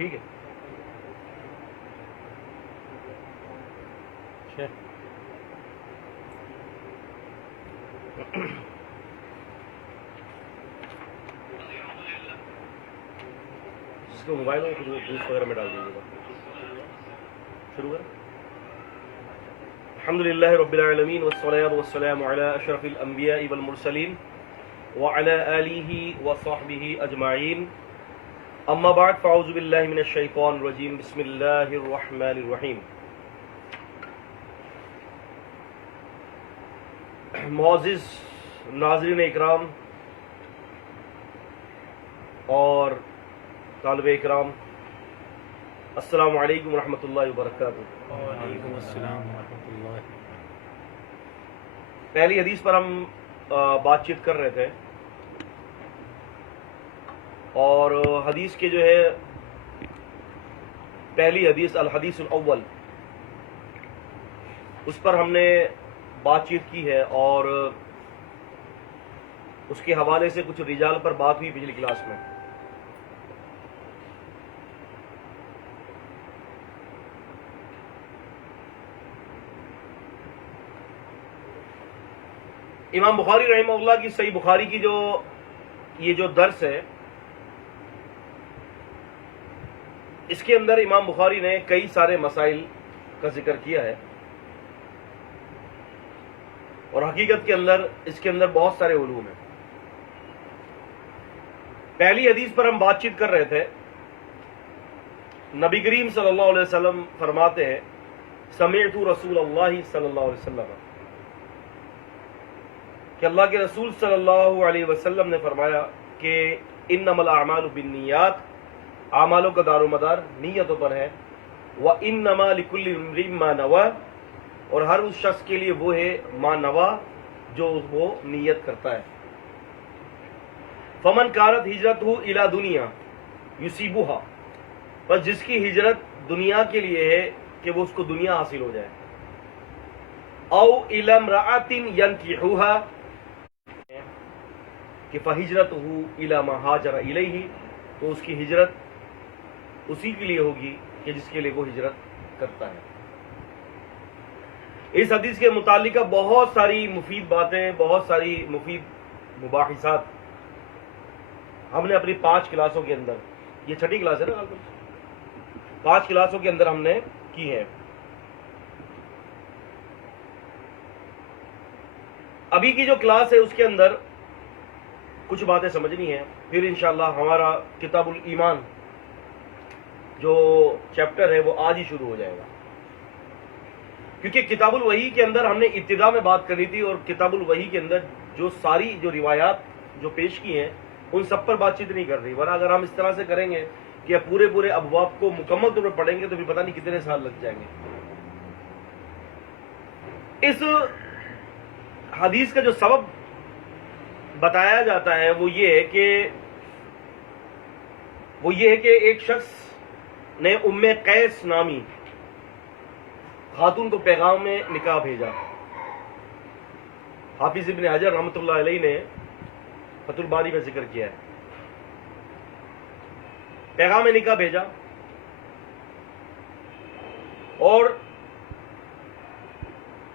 ٹھیک ہے جس کو موبائل ہو دوست وغیرہ میں ڈال دیجیے گا. شروع کر. الحمد للہ رب العالمین والصلاة والسلام علی اشرف الانبیاء والمرسلین وعلی آلہ وصحبہ اجمعین. اما بعد فاعوذ باللہ من الشیطان الرجیم. بسم اللہ الرحمن الرحیم. معزز ناظرین اکرام اور طالب اکرام، السلام علیکم ورحمۃ اللہ وبرکاتہ. وعلیکم السلام ورحمۃ اللہ. پہلی حدیث پر ہم بات چیت کر رہے تھے اور حدیث کے جو ہے پہلی حدیث الحدیث الاول، اس پر ہم نے بات چیت کی ہے اور اس کے حوالے سے کچھ رجال پر بات ہوئی پچھلی کلاس میں. امام بخاری رحمہ اللہ کی صحیح بخاری کی یہ جو درس ہے، اس کے اندر امام بخاری نے کئی سارے مسائل کا ذکر کیا ہے اور حقیقت کے اندر اس کے اندر بہت سارے علوم ہیں. پہلی حدیث پر ہم بات چیت کر رہے تھے. نبی کریم صلی اللہ علیہ وسلم فرماتے ہیں سمعت رسول اللہ صلی اللہ علیہ وسلم، کہ اللہ کے رسول صلی اللہ علیہ وسلم نے فرمایا کہ انما الاعمال بالنیات، اعمالوں کا دار و مدار نیتوں پر ہے. وانما لکل امرئ ما نوى، اور ہر اس شخص کے لیے وہ ہے ما نوى جو وہ نیت کرتا ہے. فمن کانت ہجرتہ الی دنیا یصیبها، بس جس کی ہجرت دنیا کے لیے ہے کہ وہ اس کو دنیا حاصل ہو جائے، او الی امرأۃ ینکحها، کہ فہجرتہ الی ما ہاجر الیہ، تو اس کی ہجرت اسی کے لیے ہوگی کہ جس کے لیے وہ ہجرت کرتا ہے. اس حدیث کے متعلقہ بہت ساری مفید باتیں، بہت ساری مفید مباحثات ہم نے اپنی 5 کلاسوں کے اندر، یہ 6ٹھی کلاس ہے نا، 5 کلاسوں کے اندر ہم نے کی ہیں. ابھی کی جو کلاس ہے اس کے اندر کچھ باتیں سمجھنی ہیں، پھر انشاءاللہ ہمارا کتاب الایمان جو چیپٹر ہے وہ آج ہی شروع ہو جائے گا. کیونکہ کتاب الوحی کے اندر ہم نے ابتدا میں بات کرنی تھی اور کتاب الوحی کے اندر جو ساری جو روایات جو پیش کی ہیں ان سب پر بات چیت نہیں کر رہی. ورنہ اگر ہم اس طرح سے کریں گے کہ پورے ابواب کو مکمل طور پر پڑھیں گے تو پھر پتہ نہیں کتنے سال لگ جائیں گے. اس حدیث کا جو سبب بتایا جاتا ہے وہ یہ ہے کہ ایک شخص نے ام قیس نامی خاتون کو پیغام میں نکاح بھیجا. حافظ ابن حجر رحمۃ اللہ علیہ نے فتح الباری میں ذکر کیا ہے. پیغام میں نکاح بھیجا اور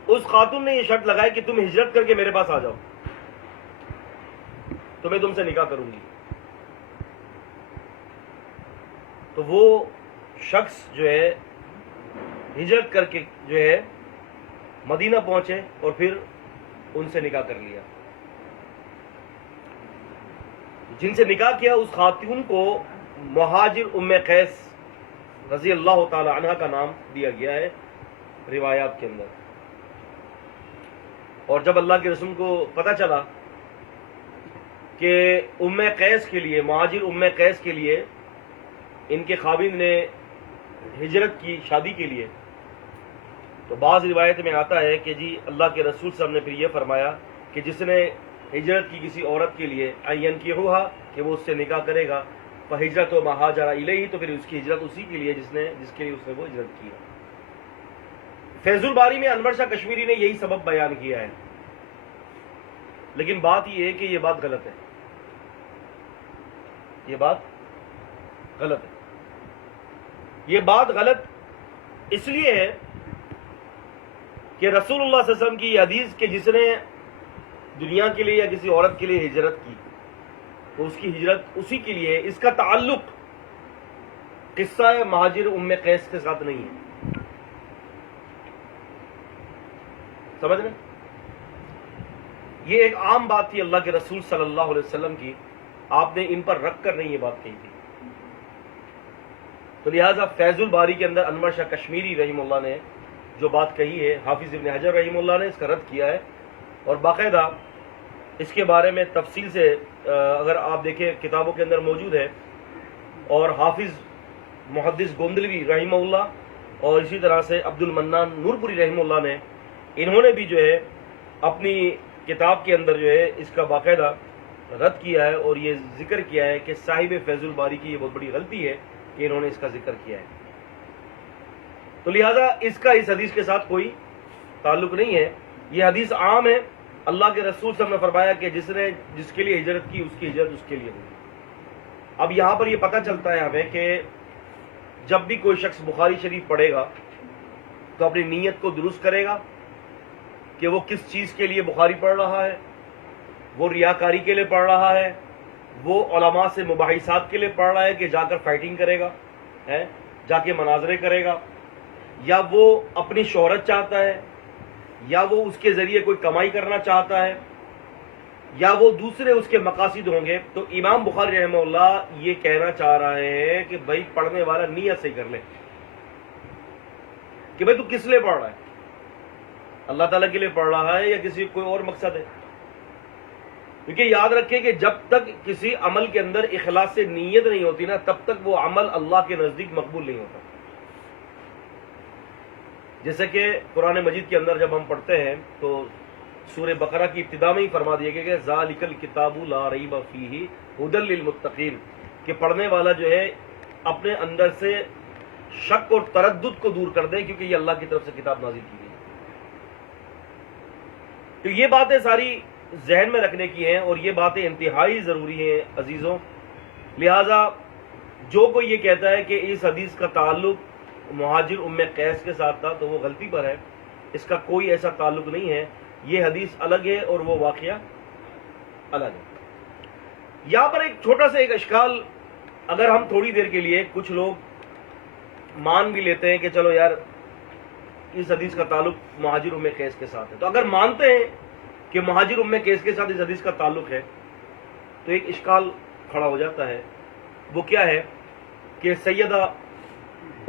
اس خاتون نے یہ شرط لگائی کہ تم ہجرت کر کے میرے پاس آ جاؤ تو میں تم سے نکاح کروں گی. تو وہ شخص جو ہے ہجرت کر کے جو ہے مدینہ پہنچے اور پھر ان سے نکاح کر لیا. جن سے نکاح کیا اس خاتون کو مہاجر ام قیس رضی اللہ تعالی عنہ کا نام دیا گیا ہے روایات کے اندر. اور جب اللہ کے رسول کو پتہ چلا کہ ام قیس کے لیے، مہاجر ام قیس کے لیے ان کے خاوند نے ہجرت کی شادی کے لیے، تو بعض روایت میں آتا ہے کہ جی اللہ کے رسول صلی اللہ علیہ وسلم نے پھر یہ فرمایا کہ جس نے ہجرت کی کسی عورت کے لیے اینکحوها، کہ وہ اس سے نکاح کرے گا، فہجرت و ما ہاجر الیہ، تو پھر اس کی ہجرت اسی کے لیے جس کے لیے اس نے وہ ہجرت کی. فیض الباری میں انور شاہ کشمیری نے یہی سبب بیان کیا ہے، لیکن بات یہ ہے کہ یہ بات غلط ہے. یہ بات غلط ہے. یہ بات غلط اس لیے ہے کہ رسول اللہ صلی اللہ علیہ وسلم کی یہ حدیث کہ جس نے دنیا کے لیے یا کسی عورت کے لیے ہجرت کی تو اس کی ہجرت اسی کے لیے ہے، اس کا تعلق قصہ مہاجر ام قیس کے ساتھ نہیں ہے. سمجھ رہے؟ یہ ایک عام بات تھی اللہ کے رسول صلی اللہ علیہ وسلم کی، آپ نے ان پر رکھ کر نہیں یہ بات کہی تھی. تو لہٰذا فیض الباری کے اندر انور شاہ کشمیری رحمہ اللہ نے جو بات کہی ہے، حافظ ابن حجر رحمہ اللہ نے اس کا رد کیا ہے، اور باقاعدہ اس کے بارے میں تفصیل سے اگر آپ دیکھیں کتابوں کے اندر موجود ہے. اور حافظ محدث گوندلوی رحمہ اللہ اور اسی طرح سے عبد المنان نورپوری رحمہ اللہ نے انہوں نے بھی جو ہے اپنی کتاب کے اندر جو ہے اس کا باقاعدہ رد کیا ہے اور یہ ذکر کیا ہے کہ صاحب فیض الباری کی یہ بہت بڑی غلطی ہے کہ انہوں نے اس کا ذکر کیا ہے. تو لہٰذا اس کا اس حدیث کے ساتھ کوئی تعلق نہیں ہے. یہ حدیث عام ہے. اللہ کے رسول صلی اللہ علیہ وسلم نے فرمایا کہ جس کے لیے ہجرت کی اس کی ہجرت اس کے لیے ہوگی. اب یہاں پر یہ پتہ چلتا ہے ہمیں کہ جب بھی کوئی شخص بخاری شریف پڑھے گا تو اپنی نیت کو درست کرے گا کہ وہ کس چیز کے لیے بخاری پڑھ رہا ہے. وہ ریاکاری کے لیے پڑھ رہا ہے، وہ علماء سے مباحثات کے لیے پڑھ رہا ہے کہ جا کر فائٹنگ کرے گا، جا کے مناظرے کرے گا، یا وہ اپنی شہرت چاہتا ہے، یا وہ اس کے ذریعے کوئی کمائی کرنا چاہتا ہے، یا وہ دوسرے اس کے مقاصد ہوں گے. تو امام بخاری رحمہ اللہ یہ کہنا چاہ رہے ہیں کہ بھائی پڑھنے والا نیت سے کر لے کہ بھائی تو کس لیے پڑھ رہا ہے، اللہ تعالیٰ کے لیے پڑھ رہا ہے یا کسی کوئی اور مقصد ہے. کیونکہ یاد رکھیں کہ جب تک کسی عمل کے اندر اخلاص سے نیت نہیں ہوتی نا تب تک وہ عمل اللہ کے نزدیک مقبول نہیں ہوتا. جیسے کہ قرآن مجید کے اندر جب ہم پڑھتے ہیں تو سورہ بقرہ کی ابتدا میں ہی فرما دیا گیا کہ ذالک الکتاب لا ریب فیہ ھدی للمتقین، کہ پڑھنے والا جو ہے اپنے اندر سے شک اور تردد کو دور کر دے کیونکہ یہ اللہ کی طرف سے کتاب نازل کی گئی. تو یہ باتیں ساری ذہن میں رکھنے کی ہیں اور یہ باتیں انتہائی ضروری ہیں عزیزوں. لہٰذا جو کوئی یہ کہتا ہے کہ اس حدیث کا تعلق مہاجر ام قیس کے ساتھ تھا تو وہ غلطی پر ہے. اس کا کوئی ایسا تعلق نہیں ہے. یہ حدیث الگ ہے اور وہ واقعہ الگ ہے. یہاں پر ایک چھوٹا سا ایک اشکال، اگر ہم تھوڑی دیر کے لیے کچھ لوگ مان بھی لیتے ہیں کہ چلو یار اس حدیث کا تعلق مہاجر ام قیس کے ساتھ ہے، تو اگر مانتے ہیں کہ مہاجر ام قیس کے ساتھ اس حدیث کا تعلق ہے تو ایک اشکال کھڑا ہو جاتا ہے. وہ کیا ہے کہ سیدہ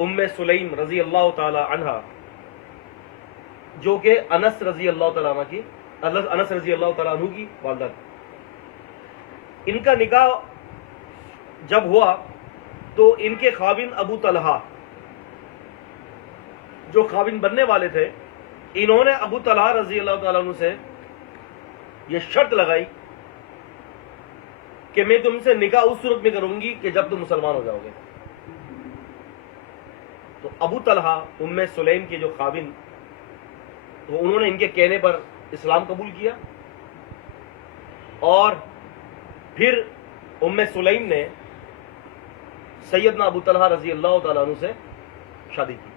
ام سلیم رضی اللہ تعالی عنہ جو کہ انس رضی اللہ تعالیٰ عنہ کی والدہ تھی، ان کا نکاح جب ہوا تو ان کے خاوند ابو طلحہ جو خاوند بننے والے تھے، انہوں نے ابو طلحہ رضی اللہ تعالیٰ عنہ سے یہ شرط لگائی کہ میں تم سے نکاح اس صورت میں کروں گی کہ جب تم مسلمان ہو جاؤ گے. تو ابو طلحہ ام سلیم کے جو خاوند، تو انہوں نے ان کے کہنے پر اسلام قبول کیا اور پھر ام سلیم نے سیدنا ابو طلحہ رضی اللہ تعالیٰ عنہ سے شادی کی.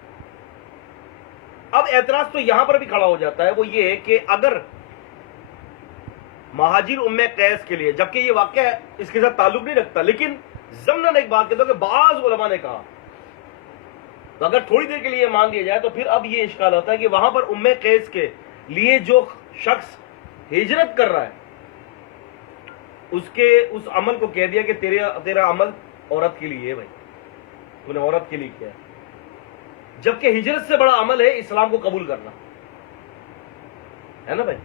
اب اعتراض تو یہاں پر بھی کھڑا ہو جاتا ہے، وہ یہ کہ اگر مہاجر ام قیس کے لیے، جبکہ یہ واقعہ اس کے ساتھ تعلق نہیں رکھتا، لیکن ضمناً ایک بات کہتا ہوں کہ بعض علماء نے کہا، تو اگر تھوڑی دیر کے لیے مان لیا جائے تو پھر اب یہ اشکال ہوتا ہے کہ وہاں پر ام قیس کے لیے جو شخص ہجرت کر رہا ہے اس عمل کو کہہ دیا کہ تیرا عمل عورت کے لیے ہے، بھائی تو نے عورت کے لیے کیا ہے. جبکہ ہجرت سے بڑا عمل ہے اسلام کو قبول کرنا، ہے نا بھائی.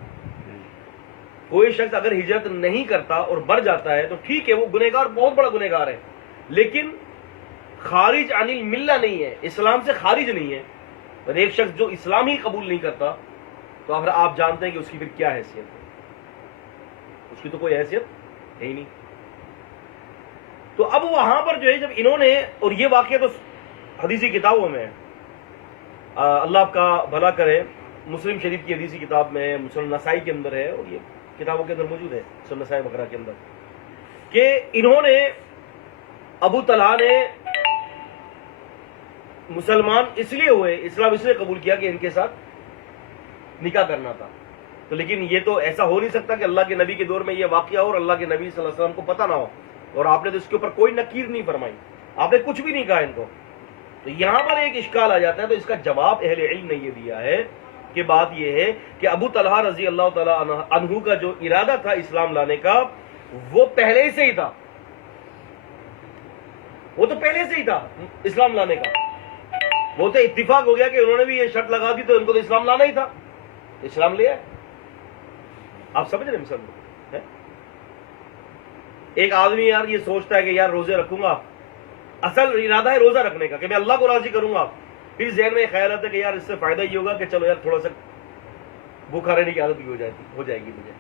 کوئی شخص اگر ہجرت نہیں کرتا اور بڑھ جاتا ہے تو ٹھیک ہے، وہ گنہگار بہت بڑا گنہگار ہے، لیکن خارج عن الملہ نہیں ہے، اسلام سے خارج نہیں ہے. اور ایک شخص جو اسلام ہی قبول نہیں کرتا تو اگر آپ جانتے ہیں کہ اس کی پھر کیا حیثیت ہے، اس کی تو کوئی حیثیت ہے ہی نہیں. تو اب وہاں پر جو ہے جب انہوں نے، اور یہ واقعہ تو حدیثی کتابوں میں ہے، اللہ آپ کا بھلا کرے، مسلم شریف کی حدیثی کتاب میں ہے، مسلم نسائی کے اندر ہے، اور یہ کتابوں کے اندر موجود ہے مسلم نسائی وغیرہ کے اندر، کہ انہوں نے ابو طلحہ نے مسلمان اس لیے ہوئے، اسلام اس لیے قبول کیا کہ ان کے ساتھ نکاح کرنا تھا. تو لیکن یہ تو ایسا ہو نہیں سکتا کہ اللہ کے نبی کے دور میں یہ واقعہ ہو اور اللہ کے نبی صلی اللہ علیہ وسلم کو پتہ نہ ہو، اور آپ نے تو اس کے اوپر کوئی نکیر نہیں فرمائی، آپ نے کچھ بھی نہیں کہا ان کو. تو یہاں پر ایک اشکال آ جاتا ہے. تو اس کا جواب اہل علم نے یہ دیا ہے کہ بات یہ ہے کہ ابو طلحہ رضی اللہ تعالیٰ عنہ کا جو ارادہ تھا اسلام لانے کا وہ پہلے سے ہی تھا، وہ تو پہلے سے ہی تھا اسلام لانے کا. وہ تو اتفاق ہو گیا کہ انہوں نے بھی یہ شرط لگا دی تو ان کو تو اسلام لانا ہی تھا، اسلام لیا. آپ سمجھ رہے ہیں؟ ایک آدمی یار یہ سوچتا ہے کہ یار روزے رکھوں گا، اصل ارادہ ہے روزہ رکھنے کا کہ میں اللہ کو راضی کروں گا، پھر ذہن میں خیال آتا ہے کہ یار اس سے فائدہ یہ ہوگا کہ چلو یار تھوڑا سا بھوکا رہنے کی عادت بھی ہو جائے گی مجھے،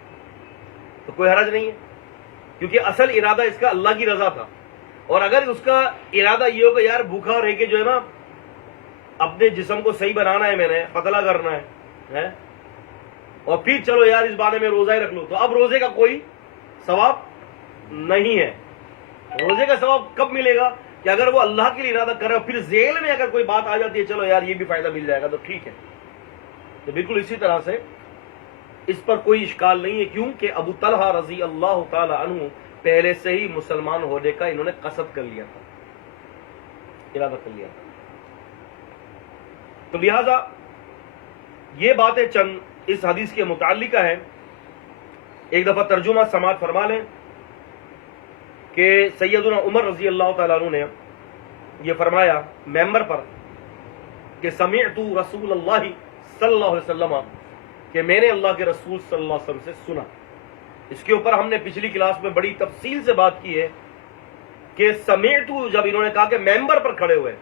تو کوئی حرج نہیں ہے، کیونکہ اصل ارادہ اس کا اللہ کی رضا تھا. اور اگر اس کا ارادہ یہ ہوگا یار بھوکا رہ کے جو ہے نا اپنے جسم کو صحیح بنانا ہے، میں نے پتلا کرنا ہے، اور پھر چلو یار اس بارے میں روزہ ہی رکھ لو، تو اب روزے کا کوئی ثواب نہیں ہے. روزے کا ثواب کب ملے گا؟ کہ اگر وہ اللہ کے لیے ارادہ کر رہا ہے، پھر ذیل میں اگر کوئی بات آ جاتی ہے چلو یار یہ بھی فائدہ مل جائے گا تو ٹھیک ہے. تو بالکل اسی طرح سے اس پر کوئی اشکال نہیں ہے، کیونکہ ابو طلحہ رضی اللہ تعالی عنہ پہلے سے ہی مسلمان ہونے کا انہوں نے قصد کر لیا تھا، ارادہ کر لیا تھا. تو لہذا یہ باتیں چند اس حدیث کے متعلقہ ہیں. ایک دفعہ ترجمہ سماعت فرما لیں کہ سیدنا عمر رضی اللہ تعالیٰ عنہ نے یہ فرمایا ممبر پر کہ سمعت رسول اللہ صلی اللہ علیہ وسلم، کہ میں نے اللہ کے رسول صلی اللہ علیہ وسلم سے سنا. اس کے اوپر ہم نے پچھلی کلاس میں بڑی تفصیل سے بات کی ہے کہ سمعت جب انہوں نے کہا کہ ممبر پر کھڑے ہوئے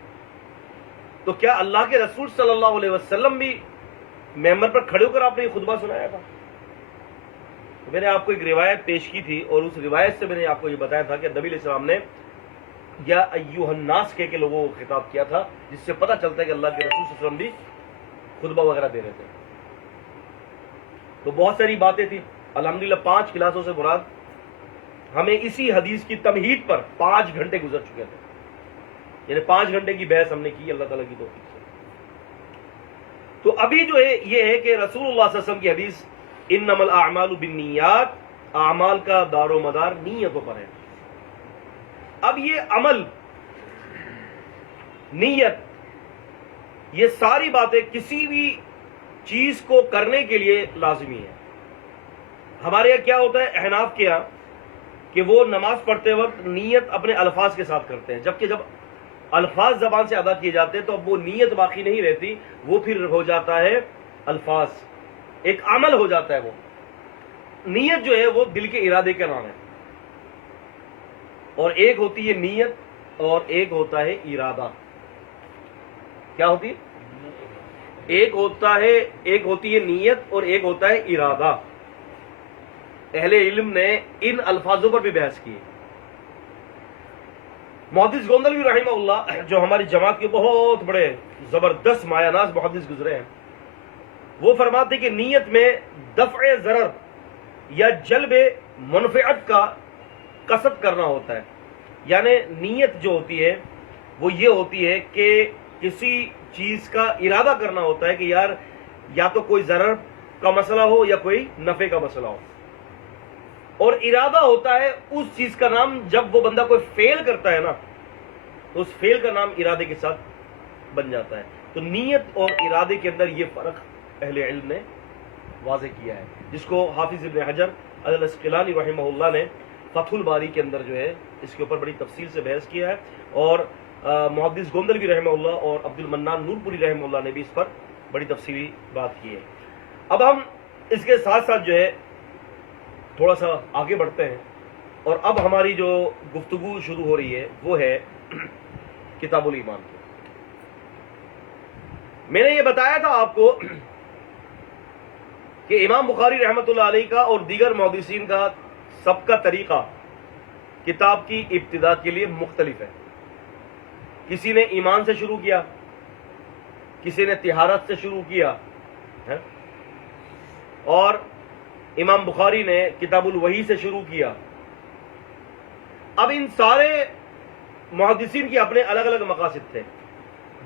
تو کیا اللہ کے رسول صلی اللہ علیہ وسلم بھی ممبر پر کھڑے ہو کر آپ نے یہ خطبہ سنایا تھا؟ میں نے آپ کو ایک روایت پیش کی تھی اور اس روایت سے میں نے آپ کو یہ بتایا تھا کہ نبی علیہ السلام نے یا ایھا الناس کہہ کے لوگوں کو خطاب کیا تھا، جس سے پتہ چلتا ہے کہ اللہ کے رسول صلی اللہ علیہ وسلم بھی خطبہ وغیرہ دے رہے تھے. تو بہت ساری باتیں تھیں. الحمدللہ 5 کلاسوں سے مراد ہمیں اسی حدیث کی تمہید پر 5 گھنٹے گزر چکے تھے، یعنی 5 گھنٹے کی بحث ہم نے کی اللہ تعالیٰ کی توفیق سے. تو ابھی جو ہے یہ ہے کہ رسول اللہ صلی اللہ علیہ وسلم کی حدیث انما الاعمال بالنیات، اعمال کا دار و مدار نیتوں پر ہے. اب یہ عمل، نیت، یہ ساری باتیں کسی بھی چیز کو کرنے کے لیے لازمی ہے. ہمارے یہاں کیا ہوتا ہے احناف کے یہاں کہ وہ نماز پڑھتے وقت نیت اپنے الفاظ کے ساتھ کرتے ہیں، جبکہ جب الفاظ زبان سے ادا کیے جاتے ہیں تو اب وہ نیت باقی نہیں رہتی، وہ پھر ہو جاتا ہے الفاظ، ایک عمل ہو جاتا ہے. وہ نیت جو ہے وہ دل کے ارادے کا نام ہے، اور ایک ہوتی ہے نیت اور ایک ہوتا ہے ارادہ. کیا ہوتی ہے؟ ایک ہوتی ہے نیت اور ایک ہوتا ہے ارادہ. اہل علم نے ان الفاظوں پر بھی بحث کی. محدث گوندلوی رحمہ اللہ جو ہماری جماعت کے بہت بڑے زبردست مایہ ناز محدث گزرے ہیں، وہ فرماتے کہ نیت میں دفع ضرر یا جلب منفعت کا قصد کرنا ہوتا ہے. یعنی نیت جو ہوتی ہے وہ یہ ہوتی ہے کہ کسی چیز کا ارادہ کرنا ہوتا ہے کہ یار یا تو کوئی ضرر کا مسئلہ ہو یا کوئی نفع کا مسئلہ ہو، اور ارادہ ہوتا ہے اس چیز کا نام جب وہ بندہ کوئی فیل کرتا ہے نا تو اس فیل کا نام ارادے کے ساتھ بن جاتا ہے. تو نیت اور ارادے کے اندر یہ فرق اہل علم نے واضح کیا ہے، جس کو حافظ ابن حجر العسقلانی رحمہ اللہ نے فتح الباری کے اندر جو ہے اس کے اوپر بڑی تفصیل سے بحث کیا ہے، اور محدث گوندلوی رحمہ اللہ اور عبد المنان نورپوری رحمہ اللہ نے بھی اس پر بڑی تفصیلی بات کی ہے. اب ہم اس کے ساتھ ساتھ جو ہے تھوڑا سا آگے بڑھتے ہیں، اور اب ہماری جو گفتگو شروع ہو رہی ہے وہ ہے کتاب الایمان کی. میں نے یہ بتایا تھا آپ کو کہ امام بخاری رحمۃ اللہ علیہ کا اور دیگر محدثین کا سب کا طریقہ کتاب کی ابتدا کے لیے مختلف ہے. کسی نے ایمان سے شروع کیا، کسی نے طہارت سے شروع کیا، اور امام بخاری نے کتاب الوحی سے شروع کیا. اب ان سارے محدثین کے اپنے الگ الگ مقاصد تھے.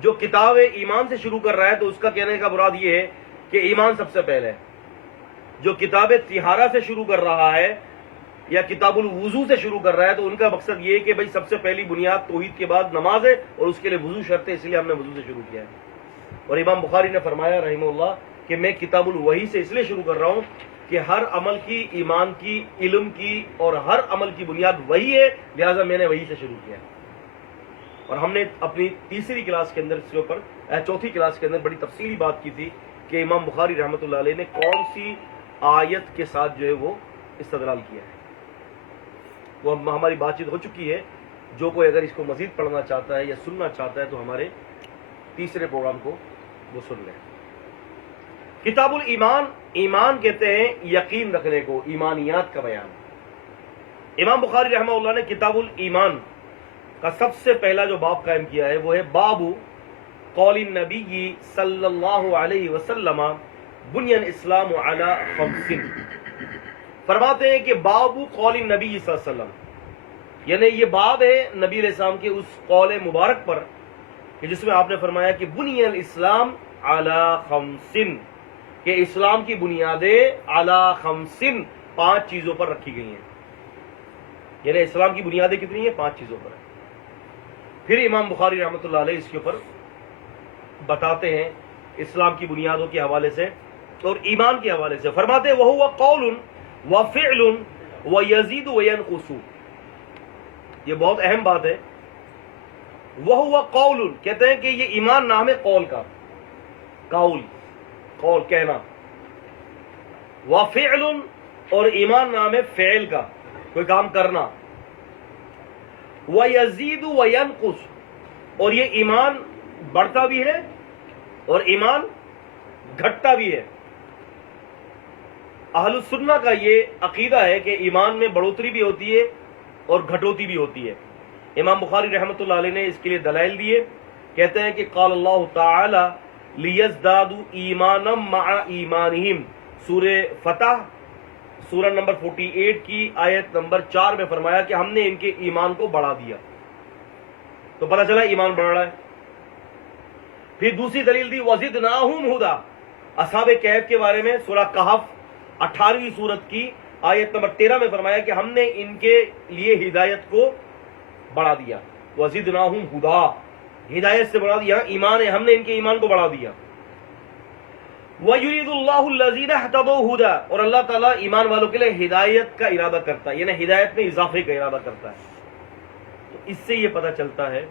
جو کتاب ایمان سے شروع کر رہا ہے تو اس کا کہنے کا مراد یہ ہے کہ ایمان سب سے پہلے ہے. جو کتاب طہارہ سے شروع کر رہا ہے یا کتاب الوضو سے شروع کر رہا ہے تو ان کا مقصد یہ ہے کہ بھائی سب سے پہلی بنیاد توحید کے بعد نماز ہے اور اس کے لیے وضو شرط ہے، اس لیے ہم نے وضو سے شروع کیا ہے. اور امام بخاری نے فرمایا رحمہ اللہ کہ میں کتاب الوحی سے اس لیے شروع کر رہا ہوں کہ ہر عمل کی، ایمان کی، علم کی اور ہر عمل کی بنیاد وہی ہے، لہٰذا میں نے وہی سے شروع کیا. اور ہم نے اپنی تیسری کلاس کے اندر اس کے اوپر چوتھی کلاس کے اندر بڑی تفصیلی بات کی تھی کہ امام بخاری رحمۃ اللہ علیہ نے کون سی آیت کے ساتھ جو ہے وہ استدلال کیا ہے. وہ ہماری بات چیت ہو چکی ہے. جو کوئی اگر اس کو مزید پڑھنا چاہتا ہے یا سننا چاہتا ہے تو ہمارے تیسرے پروگرام کو وہ سن لیں. کتاب الایمان، ایمان کہتے ہیں یقین رکھنے کو، ایمانیات کا بیان. امام بخاری رحمہ اللہ نے کتاب الایمان کا سب سے پہلا جو باب قائم کیا ہے وہ ہے باب قول النبی صلی اللہ علیہ وسلم بنی الاسلام علی خمس. فرماتے ہیں کہ باب قول النبی صلی اللہ علیہ وسلم، یعنی یہ باب ہے نبی علیہ السلام کے اس قول مبارک پر کہ جس میں آپ نے فرمایا کہ بنی الاسلام علی خمس، کہ اسلام کی بنیادیں علی خمس، 5 چیزوں پر رکھی گئی ہیں. یعنی اسلام کی بنیادیں کتنی ہیں؟ 5 چیزوں پر. پھر امام بخاری رحمۃ اللہ علیہ اس کے اوپر بتاتے ہیں اسلام کی بنیادوں کے حوالے سے اور ایمان کے حوالے سے. فرماتے ہیں وَهُوَ قَوْلٌ وَفِعْلٌ وَيَزِيدُ وَيَنْقُصُ. یہ بہت اہم بات ہے. وَهُوَ قَوْلٌ کہتے ہیں کہ یہ ایمان نام ہے قول کا، قول کہنا. وَفِعْلٌ اور ایمان نام ہے فعل کا، کوئی کام کرنا. وَيَزِيدُ وَيَنْقُصُ اور یہ ایمان بڑھتا بھی ہے اور ایمان گھٹتا بھی ہے. اہل السنہ کا یہ عقیدہ ہے کہ ایمان میں بڑھوتری بھی ہوتی ہے اور گھٹوتی بھی ہوتی ہے. امام بخاری رحمۃ اللہ علیہ نے اس کے لیے دلائل دیے. کہتے ہیں کہ قال اللہ تعالی لیزدادوا ایمانا مع ایمانہم، سورہ فتح سورہ نمبر 48 کی آیت نمبر 4 میں فرمایا کہ ہم نے ان کے ایمان کو بڑھا دیا. تو پتہ چلا ایمان بڑھ رہا ہے. پھر دوسری دلیل دی وزدناہم ھدا، اصحاب کہف کے بارے میں سورہ کہف 18ویں سورت کی آیت نمبر 13 میں فرمایا کہ ہم نے ان کے لیے ہدایت کو بڑھا دیا. وزدناہم ھدا، ہدایت سے بڑھا دیا، ایمان ہے، ہم نے ان کے ایمان کو بڑھا دیا. وَيُرِيدُ اللَّهُ الَّذِينَ اهْتَدَوْا هُدًى اور اللہ تعالیٰ ایمان والوں کے لیے ہدایت کا ارادہ کرتا ہے، یعنی ہدایت میں اضافے کا ارادہ کرتا ہے. تو اس سے یہ پتہ چلتا ہے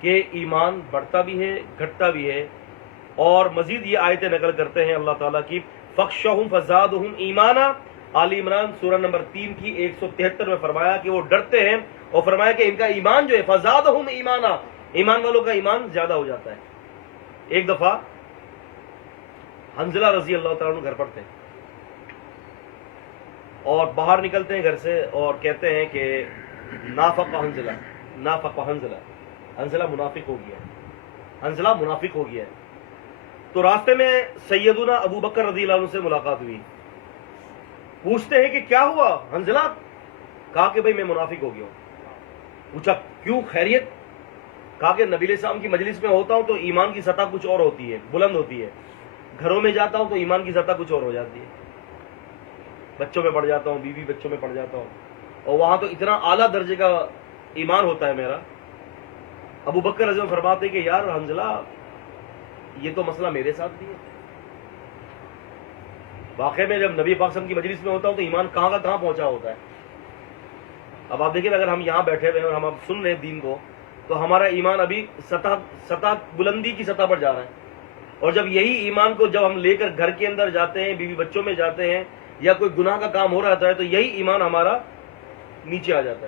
کہ ایمان بڑھتا بھی ہے، گھٹتا بھی ہے. اور مزید یہ آیتیں نقل کرتے ہیں اللہ تعالیٰ کی فَخْشَوْهُمْ فَزَادُهُمْ ایمانا، آل عمران سورہ نمبر 3 کی 173 میں فرمایا کہ وہ ڈرتے ہیں اور فرمایا کہ ان کا ایمان جو ہے فَزَادُهُمْ ایمانا، ایمان والوں کا ایمان زیادہ ہو جاتا ہے. ایک دفعہ حنظلہ رضی اللہ تعالیٰ عنہ گھر پر تھے اور باہر نکلتے ہیں گھر سے اور کہتے ہیں کہ نافق حنظلہ، حنظلہ منافق ہو گیا ہے، حنظلہ منافق ہو گیا ہے. تو راستے میں سیدنا ابو بکر رضی اللہ عنہ سے ملاقات ہوئی. پوچھتے ہیں کہ کیا ہوا حنظلہ؟ کہا کہ بھئی میں منافق ہو گیا ہوں. پوچھا کیوں، خیریت؟ کہا کہ نبی علیہ السلام کی مجلس میں ہوتا ہوں تو ایمان کی سطح کچھ اور ہوتی ہے، بلند ہوتی ہے. گھروں میں جاتا ہوں تو ایمان کی سطح کچھ اور ہو جاتی ہے. بچوں میں پڑھ جاتا ہوں، بیوی بچوں میں پڑھ جاتا ہوں اور وہاں تو اتنا اعلیٰ درجے کا ایمان ہوتا ہے میرا. ابو بکر رضی اللہ عنہ فرماتے کہ یار حنظلہ یہ تو مسئلہ میرے ساتھ بھی ہے. واقعی میں جب نبی پاک صلی اللہ علیہ وسلم کی مجلس میں ہوتا ہوں تو ایمان کہاں کا کہاں پہنچا ہوتا ہے. اب آپ دیکھیں اگر ہم یہاں بیٹھے ہوئے ہیں اور ہم اب سن رہے ہیں دین کو تو ہمارا ایمان ابھی سطح بلندی کی سطح پر جا رہا ہے. اور جب یہی ایمان کو جب ہم لے کر گھر کے اندر جاتے ہیں، بیوی بچوں میں جاتے ہیں یا کوئی گناہ کا کام ہو رہا ہے تو یہی ایمان ہمارا نیچے آ جاتا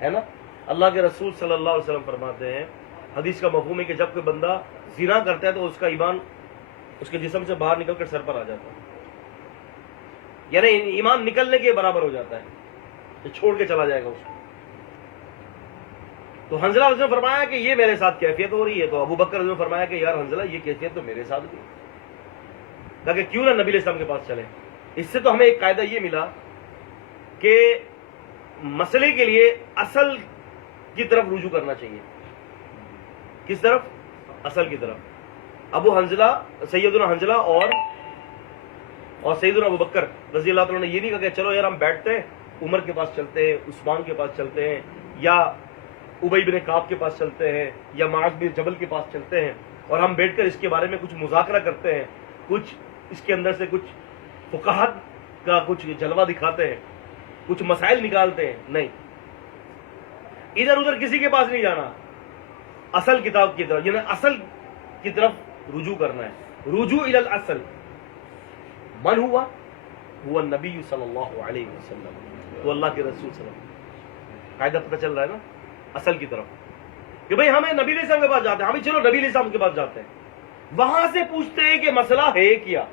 ہے نا. اللہ کے رسول صلی اللہ علیہ وسلم فرماتے ہیں، حدیث کا مفہوم ہے کہ جب کوئی بندہ زنا کرتا ہے تو اس کا ایمان اس کے جسم سے باہر نکل کر سر پر آ جاتا ہے، یعنی ایمان نکلنے کے برابر ہو جاتا ہے، تو چھوڑ کے چلا جائے گا اس کو. تو حنظلہ رضی اللہ عنہ نے فرمایا کہ یہ میرے ساتھ کیفیت ہو رہی ہے. تو ابو بکر رضی اللہ عنہ نے فرمایا کہ یار حنظلہ یہ کیفیت تو میرے ساتھ بھی. کہا کہ کیوں نہ نبی علیہ السلام کے پاس چلے. اس سے تو ہمیں ایک قاعدہ یہ ملا کہ مسئلے کے لیے اصل کی طرف رجوع کرنا چاہیے کس طرف؟ اصل کی طرف۔ ابو حنظلہ، سیدنا حنظلہ اور سیدنا ابو بکر رضی اللہ تعالیٰ نے یہ نہیں کہا کہ چلو یار ہم بیٹھتے ہیں، عمر کے پاس چلتے ہیں، عثمان کے پاس چلتے ہیں، یا ابی بن کعب کے پاس چلتے ہیں، یا معاذ بن جبل کے پاس چلتے ہیں، اور ہم بیٹھ کر اس کے بارے میں کچھ مذاکرہ کرتے ہیں، کچھ اس کے اندر سے کچھ فقاہت کا کچھ جلوہ دکھاتے ہیں، کچھ مسائل نکالتے ہیں۔ نہیں، ادھر ادھر کسی کے پاس نہیں جانا، اصل کتاب کی طرف، یعنی اصل کی طرف رجوع کرنا ہے۔ رجوع الی الاصل من ہوا النبی صلی اللہ علیہ وسلم، تو اللہ کے رسول صلی اللہ علیہ وسلم۔ قاعدہ پتہ چل رہا ہے نا، اصل کی طرف، کہ بھئی ہمیں نبی علیہ السلام کے پاس جاتے ہیں، ہمیں چلو نبی علیہ السلام کے پاس جاتے ہیں، وہاں سے پوچھتے ہیں کہ مسئلہ ہے کیا،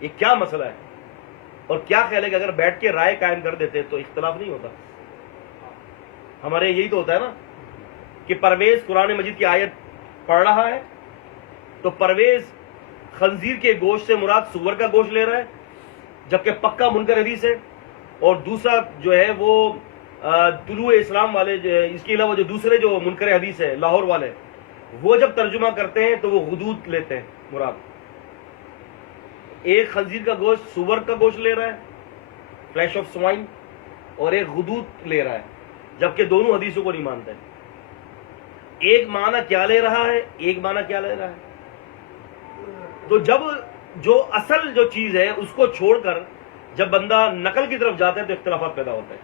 یہ کیا مسئلہ ہے، اور کیا خیال ہے کہ اگر بیٹھ کے رائے قائم کر دیتے تو اختلاف نہیں ہوتا۔ ہمارے یہی تو ہوتا ہے نا کہ پرویز قرآن مجید کی آیت پڑھ رہا ہے تو پرویز خنزیر کے گوشت سے مراد سور کا گوشت لے رہا ہے، جبکہ پکا منکر حدیث ہے، اور دوسرا جو ہے وہ طلوع اسلام والے، اس کے علاوہ جو دوسرے جو منکر حدیث ہے لاہور والے، وہ جب ترجمہ کرتے ہیں تو وہ غدود لیتے ہیں مراد۔ ایک خنزیر کا گوشت سور کا گوشت لے رہا ہے، فلیش آف سوائن، اور ایک غدود لے رہا ہے، جبکہ دونوں حدیثوں کو نہیں مانتے۔ ایک معنی کیا لے رہا ہے، ایک معنی کیا لے رہا ہے۔ تو جب جو اصل جو چیز ہے اس کو چھوڑ کر جب بندہ نقل کی طرف جاتا ہے تو اختلافات پیدا ہوتے ہیں۔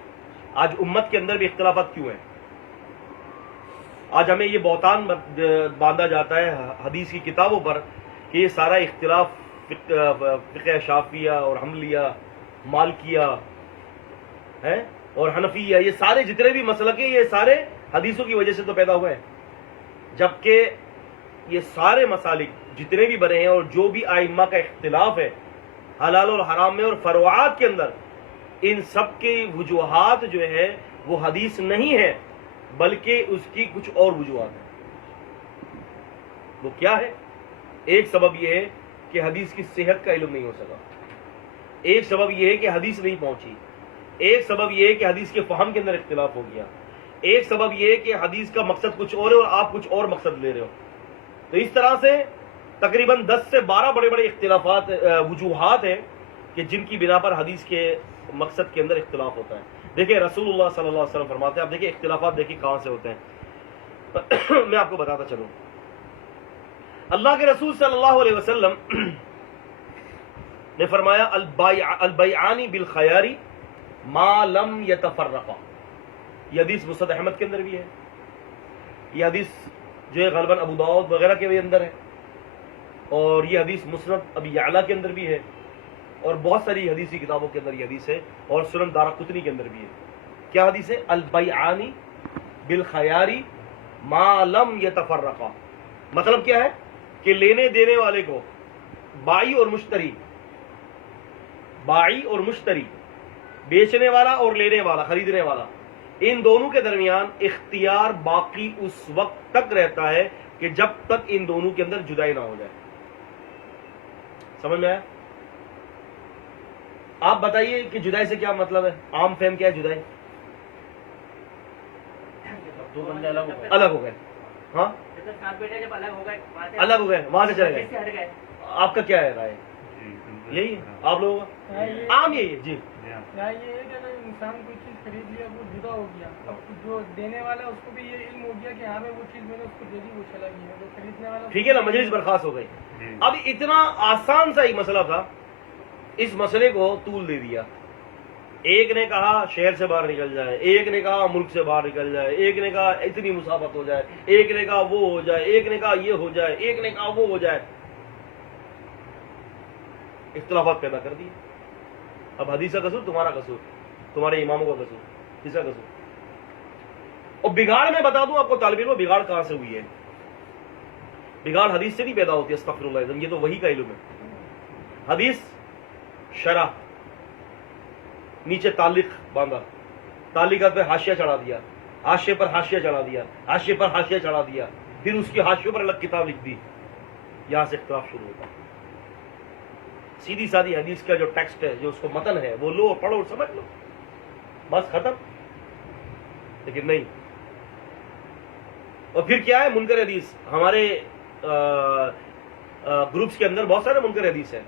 آج امت کے اندر بھی اختلافات کیوں ہیں؟ آج ہمیں یہ بہتان باندھا جاتا ہے حدیث کی کتابوں پر کہ یہ سارا اختلاف فقہ شافعیہ اور حنبلیہ، مالکیہ ہے اور حنفیہ، یہ سارے جتنے بھی مسلک ہیں یہ سارے حدیثوں کی وجہ سے تو پیدا ہوئے ہیں، جبکہ یہ سارے مسالک جتنے بھی بنے ہیں اور جو بھی ائمہ کا اختلاف ہے حلال اور حرام میں اور فروعات کے اندر، ان سب کی وجوہات جو ہے وہ حدیث نہیں ہے بلکہ اس کی کچھ اور وجوہات ہیں۔ وہ کیا ہے؟ ایک سبب یہ ہے کہ حدیث کی صحت کا علم نہیں ہو سکا، ایک سبب یہ ہے کہ حدیث نہیں پہنچی، ایک سبب یہ ہے کہ حدیث کے فہم کے اندر اختلاف ہو گیا، ایک سبب یہ ہے کہ حدیث کا مقصد کچھ اور ہے اور آپ کچھ اور مقصد لے رہے ہو۔ تو اس طرح سے تقریباً 10 سے 12 بڑے بڑے اختلافات، وجوہات ہیں کہ جن کی بنا پر حدیث کے مقصد کے اندر اختلاف ہوتا ہے۔ دیکھیں رسول اللہ صلی اللہ علیہ وسلم فرماتے ہیں، اب دیکھیں اختلافات دیکھیں کہاں سے ہوتے ہیں۔ میں آپ کو بتاتا چلوں، اللہ کے رسول صلی اللہ علیہ وسلم نے فرمایا البیعانی بالخیار ما لم یتفرقا۔ یہ حدیث مسند احمد کے اندر بھی ہے، یہ حدیث جو ہے غالباً ابو داؤد وغیرہ کے بھی اندر ہے، اور یہ حدیث مسند ابی یعلا کے اندر بھی ہے، اور بہت ساری حدیثی کتابوں کے اندر یہ حدیث ہے، اور سنن دارقطنی کے اندر بھی ہے۔ کیا حدیث ہے؟ البیعانی بالخیار ما لم یتفرقا۔ مطلب کیا ہے کہ لینے دینے والے کو، بائی اور مشتری، بیچنے والا اور لینے والا، خریدنے والا، ان دونوں کے درمیان اختیار باقی اس وقت تک رہتا ہے کہ جب تک ان دونوں کے اندر جدائی نہ ہو جائے۔ سمجھ میں آیا؟ آپ بتائیے کہ جدائی سے کیا مطلب ہے؟ عام فہم کیا ہے جدائی؟ دو بندے الگ ہو گئے، ہاں الگ ہو گئے، وہاں سے چلے گئے۔ آپ کا کیا ہے رائے؟ یہی ہے آپ لوگوں کا عام یہی ہے؟ جی یہ ہے کہ اگر انسان کوئی چیز خرید لیا وہ جدا ہو گیا، اب جو دینے والا اس کو بھی یہ علم ہو گیا کہ ہاں وہ چیز میں نے اس کو دے دی، وہ چلا گیا، جو خریدنے والا ٹھیک ہے نا، مجلس برخاست ہو گئی۔ اب اتنا آسان سا ایک مسئلہ تھا، اس مسئلے کو طول دے دیا۔ ایک نے کہا شہر سے باہر نکل جائے، ایک نے کہا ملک سے باہر نکل جائے، ایک نے کہا اتنی مسافت ہو جائے، ایک نے کہا وہ ہو جائے، ایک نے کہا یہ ہو جائے، ایک نے کہا وہ ہو جائے، اختلافات پیدا کر دیے۔ اب حدیث کا قصور تمہارا قصور، تمہارے اماموں کا قصور، کس کا قصور؟ اور بگاڑ میں بتا دوں آپ کو طالب علم، بگاڑ کہاں سے ہوئی ہے؟ بگاڑ حدیث سے نہیں پیدا ہوتی، استغفر اللہ، یہ تو وہی کا علم ہے۔ حدیث شرح نیچے تعلق باندھا، تعلقات پہ حاشیہ چڑھا دیا، حاشیے پر حاشیہ چڑھا دیا، حاشیے پر حاشیہ چڑھا دیا، پھر اس کی حاشیوں پر الگ کتاب لکھ دی، یہاں سے اختلاف شروع ہوتا ہے۔ سیدھی سادی حدیث کا جو ٹیکسٹ ہے، جو اس کو متن ہے، وہ لو، پڑھو اور سمجھ لو، بس ختم۔ لیکن نہیں، اور پھر کیا ہے منکر حدیث. ہمارے گروپس کے اندر بہت سارے منکر حدیث ہیں,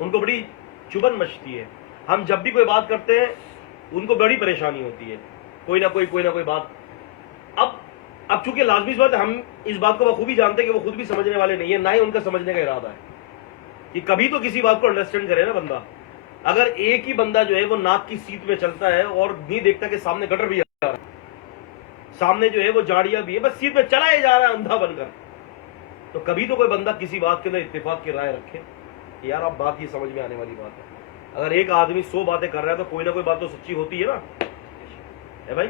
ان کو بڑی چبھن مچتی ہے. ہم جب بھی کوئی بات کرتے ہیں ان کو بڑی پریشانی ہوتی ہے, کوئی نہ کوئی بات. اب چونکہ لازمی بات ہے, ہم اس بات کو بخوبی جانتے ہیں کہ وہ خود بھی سمجھنے والے نہیں ہیں, نہ ہی ان کا سمجھنے کا ارادہ ہے کہ کبھی تو کسی بات کو انڈرسٹینڈ کرے نا بندہ. اگر ایک ہی بندہ جو ہے وہ ناک کی سیٹ میں چلتا ہے اور نہیں دیکھتا کہ سامنے گٹر بھی آ رہا ہے, سامنے جو ہے وہ جاڑیاں بھی ہے, بس سیٹ میں چلا ہی جا رہا ہے اندھا بن کر, تو کبھی تو کوئی بندہ کسی بات کے اندر اتفاق کی رائے رکھے کہ یار اب بات یہ سمجھ میں آنے والی بات ہے. اگر ایک آدمی 100 باتیں کر رہا ہے تو کوئی نہ کوئی بات تو سچی ہوتی ہے نا, ہے بھائی.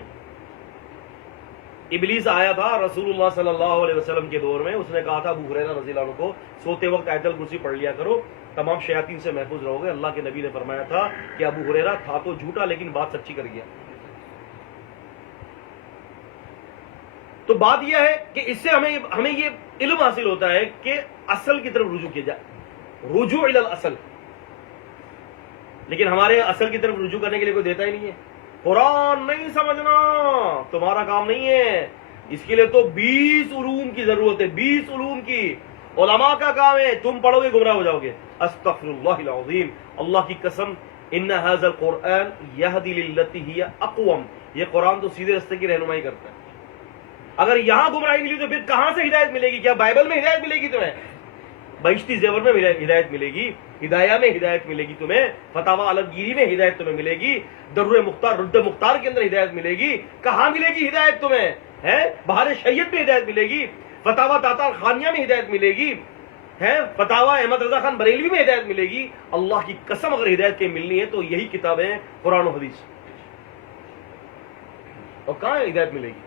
ابلیس آیا تھا رسول اللہ صلی اللہ علیہ وسلم کے دور میں, اس نے کہا تھا ابو ہریرہ رضی اللہ عنہ کو سوتے وقت آیت الکرسی پڑھ لیا کرو, تمام شیاطین سے محفوظ رہو گے. اللہ کے نبی نے فرمایا تھا کہ ابو ہریرہ تھا تو جھوٹا لیکن بات سچی کر گیا. تو بات یہ ہے کہ اس سے ہمیں یہ علم حاصل ہوتا ہے کہ اصل کی طرف رجوع کیا جائے, رجوع الی الاصل. لیکن ہمارے اصل کی طرف رجوع کرنے کے لیے کوئی دیتا ہی نہیں ہے. قرآن نہیں سمجھنا تمہارا کام نہیں ہے, اس کے لیے تو 20 علوم کی ضرورت ہے, 20 علوم کی. علماء کا کام ہے, تم پڑھو گے گمراہ ہو جاؤ گے. استغفر اللہ العظیم, اللہ کی قسم, ان ھذا القرآن یہدی للتی ہی اقوم, یہ قرآن تو سیدھے راستے کی رہنمائی کرتا ہے. اگر یہاں گمراہی ملی تو پھر کہاں سے ہدایت ملے گی؟ کیا بائبل میں ہدایت ملے گی تمہیں؟ بہشتی زیور میں ہدایت ملے گی, ہدایہ میں ہدایت ملے گی تمہیں, فتاوی عالمگیری میں ہدایت تمہیں ملے گی, در مختار رد مختار کے اندر ہدایت ملے گی. کہاں ملے گی ہدایت تمہیں؟ ہے بہار شریعت میں ہدایت ملے گی, فتاوی تاتار خانیہ میں ہدایت ملے گی, ہے فتاوی احمد رضا خان بریلوی میں ہدایت ملے گی. اللہ کی قسم اگر ہدایت کے ملنی ہے تو یہی کتابیں قرآن و حدیث. اور کہاں ہدایت ملے گی؟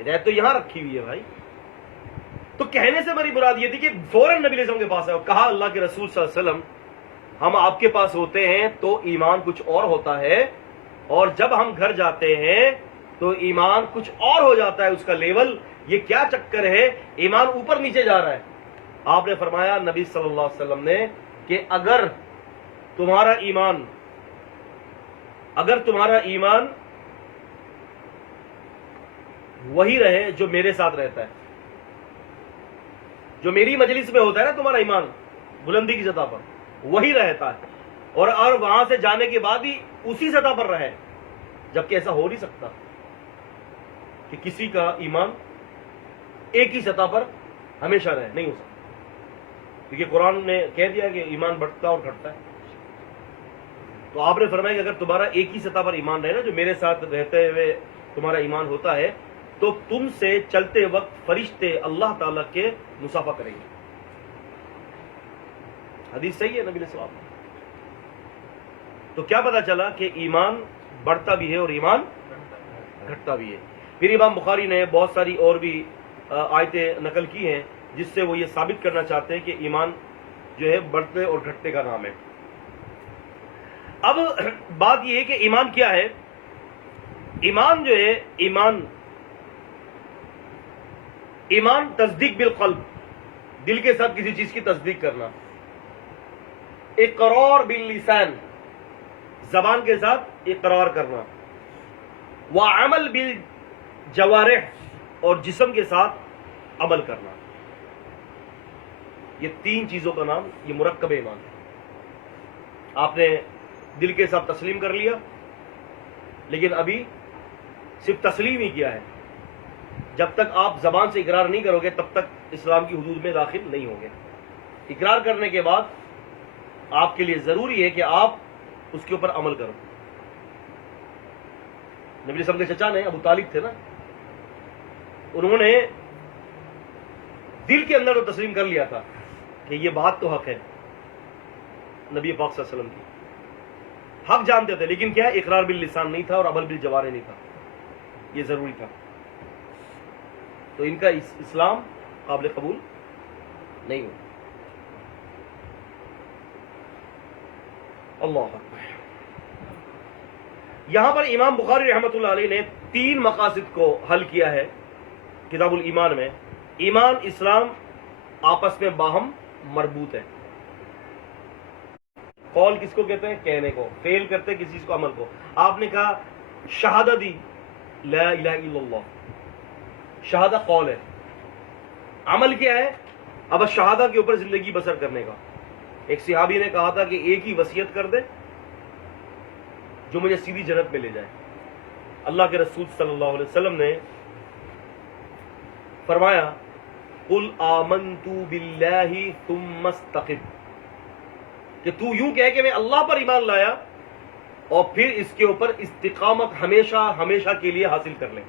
ہدایت تو یہاں رکھی ہوئی ہے بھائی. تو کہنے سے میری مراد یہ تھی کہ فوراً نبی علیہ السلام کے پاس ہے اور کہا اللہ کے رسول صلی اللہ علیہ وسلم ہم آپ کے پاس ہوتے ہیں تو ایمان کچھ اور ہوتا ہے, اور جب ہم گھر جاتے ہیں تو ایمان کچھ اور ہو جاتا ہے, اس کا لیول. یہ کیا چکر ہے, ایمان اوپر نیچے جا رہا ہے. آپ نے فرمایا نبی صلی اللہ علیہ وسلم نے کہ اگر تمہارا ایمان وہی رہے جو میرے ساتھ رہتا ہے, جو میری مجلس میں ہوتا ہے نا, تمہارا ایمان بلندی کی سطح پر وہی رہتا ہے, اور وہاں سے جانے کے بعد بھی اسی سطح پر رہے, جبکہ ایسا ہو نہیں سکتا کہ کسی کا ایمان ایک ہی سطح پر ہمیشہ رہے, نہیں ہو سکتا. کیونکہ قرآن نے کہہ دیا کہ ایمان بڑھتا اور گھٹتا ہے. تو آپ نے فرمایا کہ اگر تمہارا ایک ہی سطح پر ایمان رہے نا, جو میرے ساتھ رہتے ہوئے تمہارا ایمان ہوتا ہے, تو تم سے چلتے وقت فرشتے اللہ تعالیٰ کے مصافحہ کریں گے. حدیث صحیح ہے نبی علیہ السلام. تو کیا پتا چلا کہ ایمان بڑھتا بھی ہے اور ایمان گھٹتا بھی ہے. پھر امام بخاری نے بہت ساری اور بھی آیتیں نقل کی ہیں جس سے وہ یہ ثابت کرنا چاہتے ہیں کہ ایمان جو ہے بڑھتے اور گھٹنے کا نام ہے. اب بات یہ ہے کہ ایمان کیا ہے. ایمان جو ہے, ایمان تصدیق بالقلب, دل کے ساتھ کسی چیز کی تصدیق کرنا. اقرار باللسان, زبان کے ساتھ اقرار کرنا. وعمل بالجوارح, اور جسم کے ساتھ عمل کرنا. یہ 3 چیزوں کا نام یہ مرکب ایمان ہے. آپ نے دل کے ساتھ تسلیم کر لیا, لیکن ابھی صرف تسلیم ہی کیا ہے. جب تک آپ زبان سے اقرار نہیں کرو گے تب تک اسلام کی حدود میں داخل نہیں ہوں گے. اقرار کرنے کے بعد آپ کے لیے ضروری ہے کہ آپ اس کے اوپر عمل کرو. نبی علیہ السلام کے چچا نے, ابو طالب تھے نا, انہوں نے دل کے اندر تو تسلیم کر لیا تھا کہ یہ بات تو حق ہے نبی پاک صلی اللہ علیہ وسلم کی, حق جانتے تھے, لیکن کیا اقرار باللسان نہیں تھا اور عمل بالجوارح نہیں تھا. یہ ضروری تھا. تو ان کا اسلام قابل قبول نہیں ہو. اللہ اکبر. یہاں پر امام بخاری رحمۃ اللہ علیہ نے 3 مقاصد کو حل کیا ہے کتاب الایمان میں. ایمان اسلام آپس میں باہم مربوط ہے. قول کس کو کہتے ہیں؟ کہنے کو. فعل کرتے ہیں کسی چیز کو, عمل کو. آپ نے کہا شہادت دی لا الہ الا اللہ, شہادہ قول ہے، عمل کیا ہے؟ اب شہادہ کے اوپر زندگی بسر کرنے کا۔ ایک صحابی نے کہا تھا کہ ایک ہی وصیت کر دے جو مجھے سیدھی جنت میں لے جائے۔ اللہ کے رسول صلی اللہ علیہ وسلم نے فرمایا قل آمنت باللہ ثم استقم، کہ تو یوں کہے کہ میں اللہ پر ایمان لایا اور پھر اس کے اوپر استقامت ہمیشہ ہمیشہ کے لیے حاصل کر لیں۔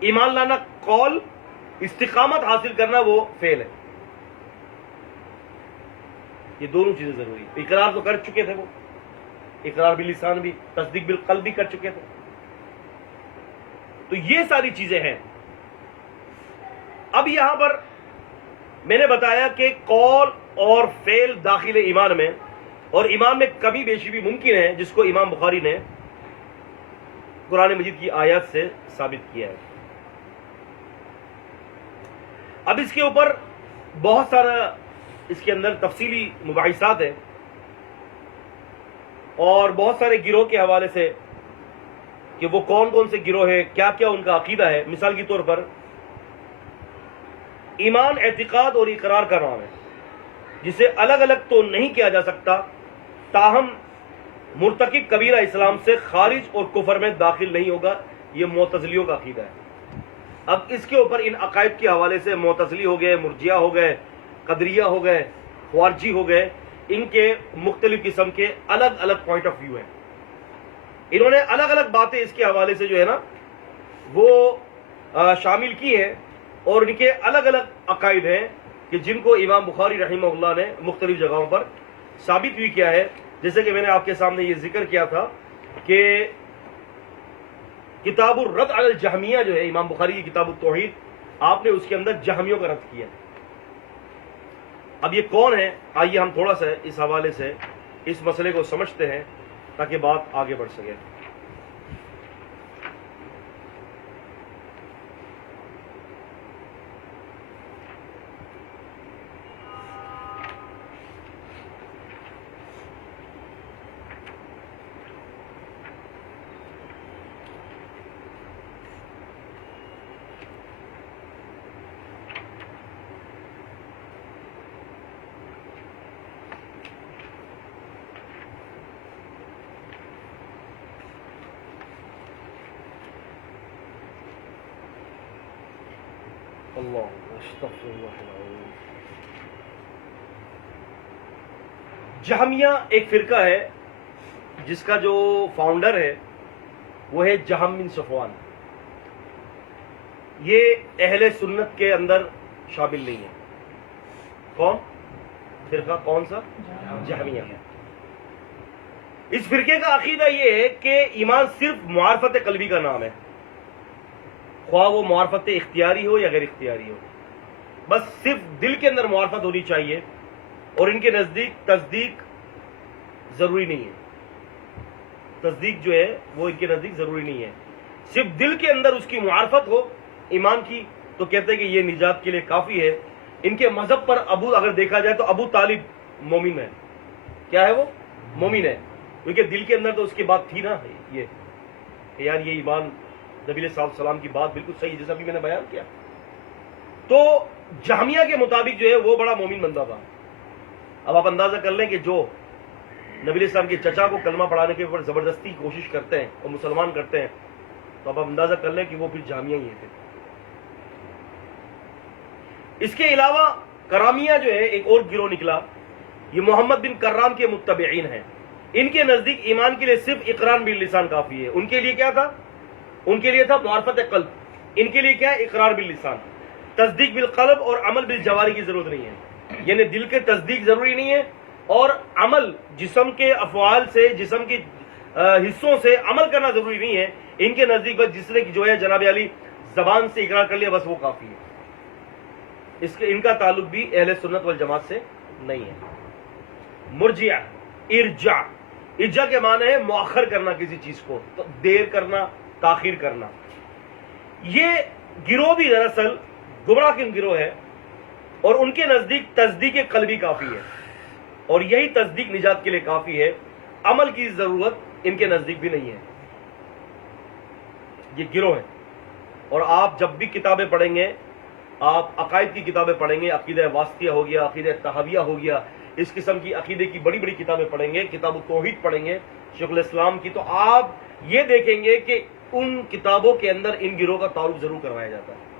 ایمان لانا قول، استقامت حاصل کرنا وہ فعل ہے۔ یہ دونوں چیزیں ضروری ہیں۔ اقرار تو کر چکے تھے وہ، اقرار باللسان بھی، تصدیق بالقلب بھی کر چکے تھے۔ تو یہ ساری چیزیں ہیں۔ اب یہاں پر میں نے بتایا کہ قول اور فعل داخل ایمان میں، اور ایمان میں کمی بیشی بھی ممکن ہے، جس کو امام بخاری نے قرآن مجید کی آیات سے ثابت کیا ہے۔ اب اس کے اوپر بہت سارا اس کے اندر تفصیلی مباحثات ہیں، اور بہت سارے گروہ کے حوالے سے کہ وہ کون کون سے گروہ ہیں، کیا کیا ان کا عقیدہ ہے۔ مثال کے طور پر ایمان اعتقاد اور اقرار کا نام ہے، جسے الگ الگ تو نہیں کیا جا سکتا، تاہم مرتکب کبیرہ اسلام سے خارج اور کفر میں داخل نہیں ہوگا۔ یہ معتزلیوں کا عقیدہ ہے۔ اب اس کے اوپر ان عقائد کے حوالے سے معتزلی ہو گئے، مرجیہ ہو گئے، قدریہ ہو گئے، خوارجی ہو گئے، ان کے مختلف قسم کے الگ الگ پوائنٹ آف ویو ہیں۔ انہوں نے الگ الگ باتیں اس کے حوالے سے جو ہے نا وہ شامل کی ہیں، اور ان کے الگ الگ عقائد ہیں کہ جن کو امام بخاری رحمہ اللہ نے مختلف جگہوں پر ثابت بھی کیا ہے۔ جیسے کہ میں نے آپ کے سامنے یہ ذکر کیا تھا کہ کتاب الرد علی الجہمیہ جو ہے امام بخاری کی کتاب التوحید، آپ نے اس کے اندر جہمیوں کا رد کیا۔ اب یہ کون ہے؟ آئیے ہم تھوڑا سا اس حوالے سے اس مسئلے کو سمجھتے ہیں تاکہ بات آگے بڑھ سکے۔ اللہ استغفر اللہ العظیم۔ جہمیہ ایک فرقہ ہے جس کا جو فاؤنڈر ہے وہ ہے جہم بن صفوان۔ یہ اہل سنت کے اندر شامل نہیں ہے۔ کون فرقہ؟ کون سا؟ جہمیہ۔ اس فرقے کا عقیدہ یہ ہے کہ ایمان صرف معرفت قلبی کا نام ہے، خواہ وہ معرفت اختیاری ہو یا غیر اختیاری ہو، بس صرف دل کے اندر معرفت ہونی چاہیے، اور ان کے نزدیک تصدیق ضروری نہیں ہے۔ تصدیق جو ہے وہ ان کے نزدیک ضروری نہیں ہے، صرف دل کے اندر اس کی معرفت ہو ایمان کی، تو کہتے ہیں کہ یہ نجات کے لیے کافی ہے۔ ان کے مذہب پر اگر دیکھا جائے تو ابو طالب مومن ہے۔ کیا ہے وہ؟ مومن ہے، کیونکہ دل کے اندر تو اس کی بات تھی نا یہ کہ یار یہ ایمان نبی علیہ السلام کی بات بالکل صحیح، جیسا بھی میں نے بیان کیا۔ تو جہمیہ کے مطابق جو ہے وہ بڑا مومن بندہ تھا۔ اب آپ اندازہ کر لیں کہ جو نبی علیہ السلام کے چچا کو کلمہ پڑھانے کے اوپر زبردستی کوشش کرتے ہیں اور مسلمان کرتے ہیں، تو اب آپ اندازہ کر لیں کہ وہ پھر جہمیہ ہی تھے۔ اس کے علاوہ کرامیہ جو ہے ایک اور گروہ نکلا، یہ محمد بن کرام کے متبعین ہیں۔ ان کے نزدیک ایمان کے لیے صرف اقرار باللسان کافی ہے۔ ان کے لیے کیا تھا؟ ان کے لیے تھا معرفت قلب۔ ان کے لیے کیا ہے؟ اقرار باللسان، تصدیق بالقلب اور عمل بالجوارح کی ضرورت نہیں ہے۔ یعنی دل کے تصدیق ضروری نہیں ہے، اور عمل جسم کے افعال سے، جسم کے حصوں سے عمل کرنا ضروری نہیں ہے۔ ان کے نزدیک بس جس نے جو ہے جناب علی زبان سے اقرار کر لیا بس وہ کافی ہے۔ ان کا تعلق بھی اہل سنت والجماعت سے نہیں ہے۔ مرجیہ، ارجاء کے معنی ہے مؤخر کرنا کسی چیز کو، دیر کرنا، تاخیر کرنا۔ یہ گروہ بھی دراصل گمراہ کن گروہ ہے، اور ان کے نزدیک تصدیق قلبی کافی ہے، اور یہی تصدیق نجات کے لیے کافی ہے، عمل کی ضرورت ان کے نزدیک بھی نہیں ہے۔ یہ گروہ ہے، اور آپ جب بھی کتابیں پڑھیں گے، آپ عقائد کی کتابیں پڑھیں گے، عقیدہ واسطیہ ہو گیا، عقیدہ تحاویہ ہو گیا، اس قسم کی عقیدے کی بڑی بڑی کتابیں پڑھیں گے، کتاب التوحید پڑھیں گے شیخ الاسلام کی، تو آپ یہ دیکھیں گے کہ ان کتابوں کے اندر ان گروہ کا تعارف ضرور کروایا جاتا ہے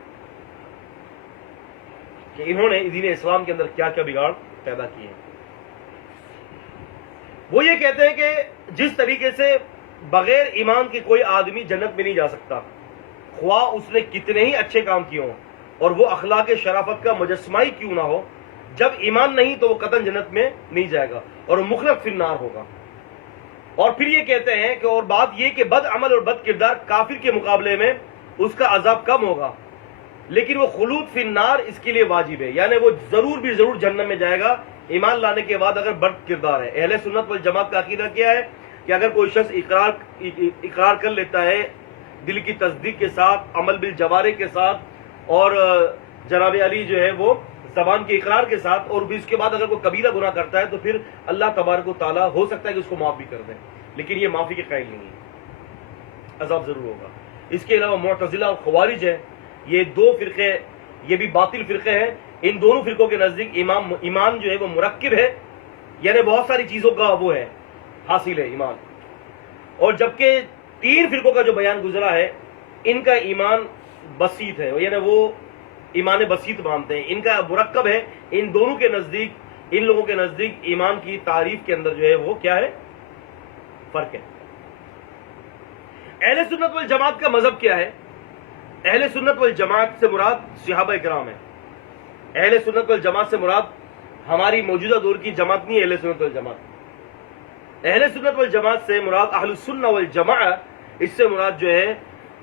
کہ انہوں نے دین اسلام کے اندر کیا کیا بگاڑ پیدا کیے ہیں۔ وہ یہ کہتے ہیں کہ جس طریقے سے بغیر ایمان کے کوئی آدمی جنت میں نہیں جا سکتا، خواہ اس نے کتنے ہی اچھے کام کیے ہوں اور وہ اخلاق شرافت کا مجسمہ ہی کیوں نہ ہو، جب ایمان نہیں تو وہ قطعاً جنت میں نہیں جائے گا اور وہ مخلد فی النار ہوگا۔ اور پھر یہ کہتے ہیں کہ اور بات یہ کہ بد عمل اور بد کردار کافر کے مقابلے میں اس کا عذاب کم ہوگا، لیکن وہ خلود فی النار اس کے لیے واجب ہے، یعنی وہ ضرور بھی ضرور جہنم میں جائے گا ایمان لانے کے بعد اگر بد کردار ہے۔ اہل سنت والجماعت کا عقیدہ کیا ہے کہ اگر کوئی شخص اقرار کر لیتا ہے دل کی تصدیق کے ساتھ، عمل بالجوارح کے ساتھ، اور جناب علی جو ہے وہ زبان کے اقرار کے ساتھ، اور بھی اس کے بعد اگر کوئی کبیرہ گناہ کرتا ہے تو پھر اللہ تبارک و تعالیٰ ہو سکتا ہے کہ اس کو معاف بھی کر دے، لیکن یہ معافی کے قائل نہیں ہے، عذاب ضرور ہوگا۔ اس کے علاوہ معتزلہ اور خوارج ہے، یہ دو فرقے، یہ بھی باطل فرقے ہیں۔ ان دونوں فرقوں کے نزدیک ایمان جو ہے وہ مرکب ہے، یعنی بہت ساری چیزوں کا وہ ہے، حاصل ہے ایمان، اور جبکہ تین فرقوں کا جو بیان گزرا ہے ان کا ایمان بسیط ہے، یعنی وہ ایمان بسیط مانتے ہیں، ان کا مرکب ہے۔ ان دونوں کے نزدیک، ان لوگوں کے نزدیک ایمان کی تعریف کے اندر جو ہے وہ کیا ہے، فرق ہے۔ اہل سنت والجماعت کا مذہب کیا ہے؟ اہل سنت والجماعت سے مراد صحابہ کرام ہے۔ اہل سنت والجماعت سے مراد ہماری موجودہ دور کی جماعت نہیں ہے۔ اہل سنت والجماعت، اہل سنت والجماعت سے مراد اہل السنہ والجماعہ، اس سے مراد جو ہے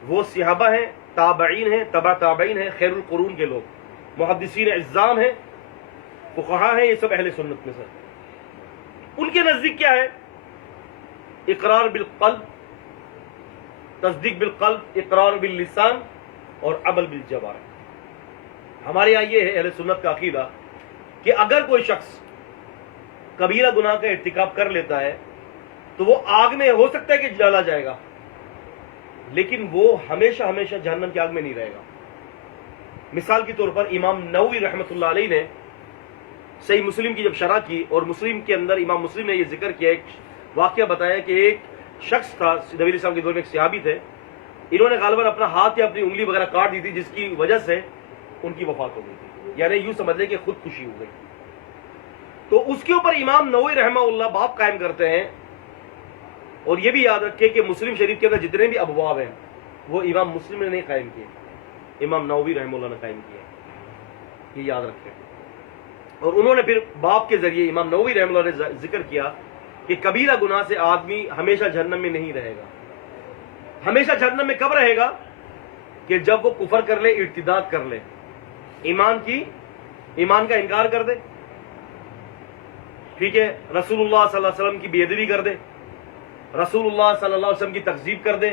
وہ صحابہ ہیں، تابعین ہیں، تبع تابعین ہیں، خیر القرون کے لوگ، محدثین اعظام ہیں، فقہاء ہیں، یہ سب اہل سنت میں سے۔ ان کے نزدیک کیا ہے؟ اقرار بالقلب، تصدیق بالقلب، اقرار باللسان اور عمل بالجوارح۔ ہمارے یہاں یہ ہے اہل سنت کا عقیدہ کہ اگر کوئی شخص کبیرہ گناہ کا ارتکاب کر لیتا ہے تو وہ آگ میں ہو سکتا ہے کہ جلا جائے گا، لیکن وہ ہمیشہ ہمیشہ جہنم کی آگ میں نہیں رہے گا۔ مثال کے طور پر امام نووی رحمۃ اللہ علیہ نے صحیح مسلم کی جب شرح کی، اور مسلم کے اندر امام مسلم نے یہ ذکر کیا، ایک واقعہ بتایا کہ ایک شخص تھا نبی علیہ السلام کے دور میں، ایک صحابی تھے، انہوں نے غالباً اپنا ہاتھ یا اپنی انگلی وغیرہ کاٹ دی تھی، جس کی وجہ سے ان کی وفات ہو گئی تھی، یعنی یوں سمجھ لیں کہ خودکشی ہو گئی۔ تو اس کے اوپر امام نووی رحمہ اللہ باب قائم کرتے ہیں، اور یہ بھی یاد رکھے کہ مسلم شریف کے اندر جتنے بھی ابواب ہیں وہ امام مسلم نے نہیں قائم کیے، امام نووی رحمہ اللہ نے قائم کیے، یہ یاد رکھیں۔ اور انہوں نے پھر باب کے ذریعے امام نووی رحمہ اللہ نے ذکر کیا کہ کبیرہ گناہ سے آدمی ہمیشہ جہنم میں نہیں رہے گا۔ ہمیشہ جہنم میں کب رہے گا؟ کہ جب وہ کفر کر لے، ارتداد کر لے، ایمان کا انکار کر دے، ٹھیک ہے، رسول اللہ صلی اللہ علیہ وسلم کی بے ادبی کر دے، رسول اللہ صلی اللہ علیہ وسلم کی تکذیب کر دے،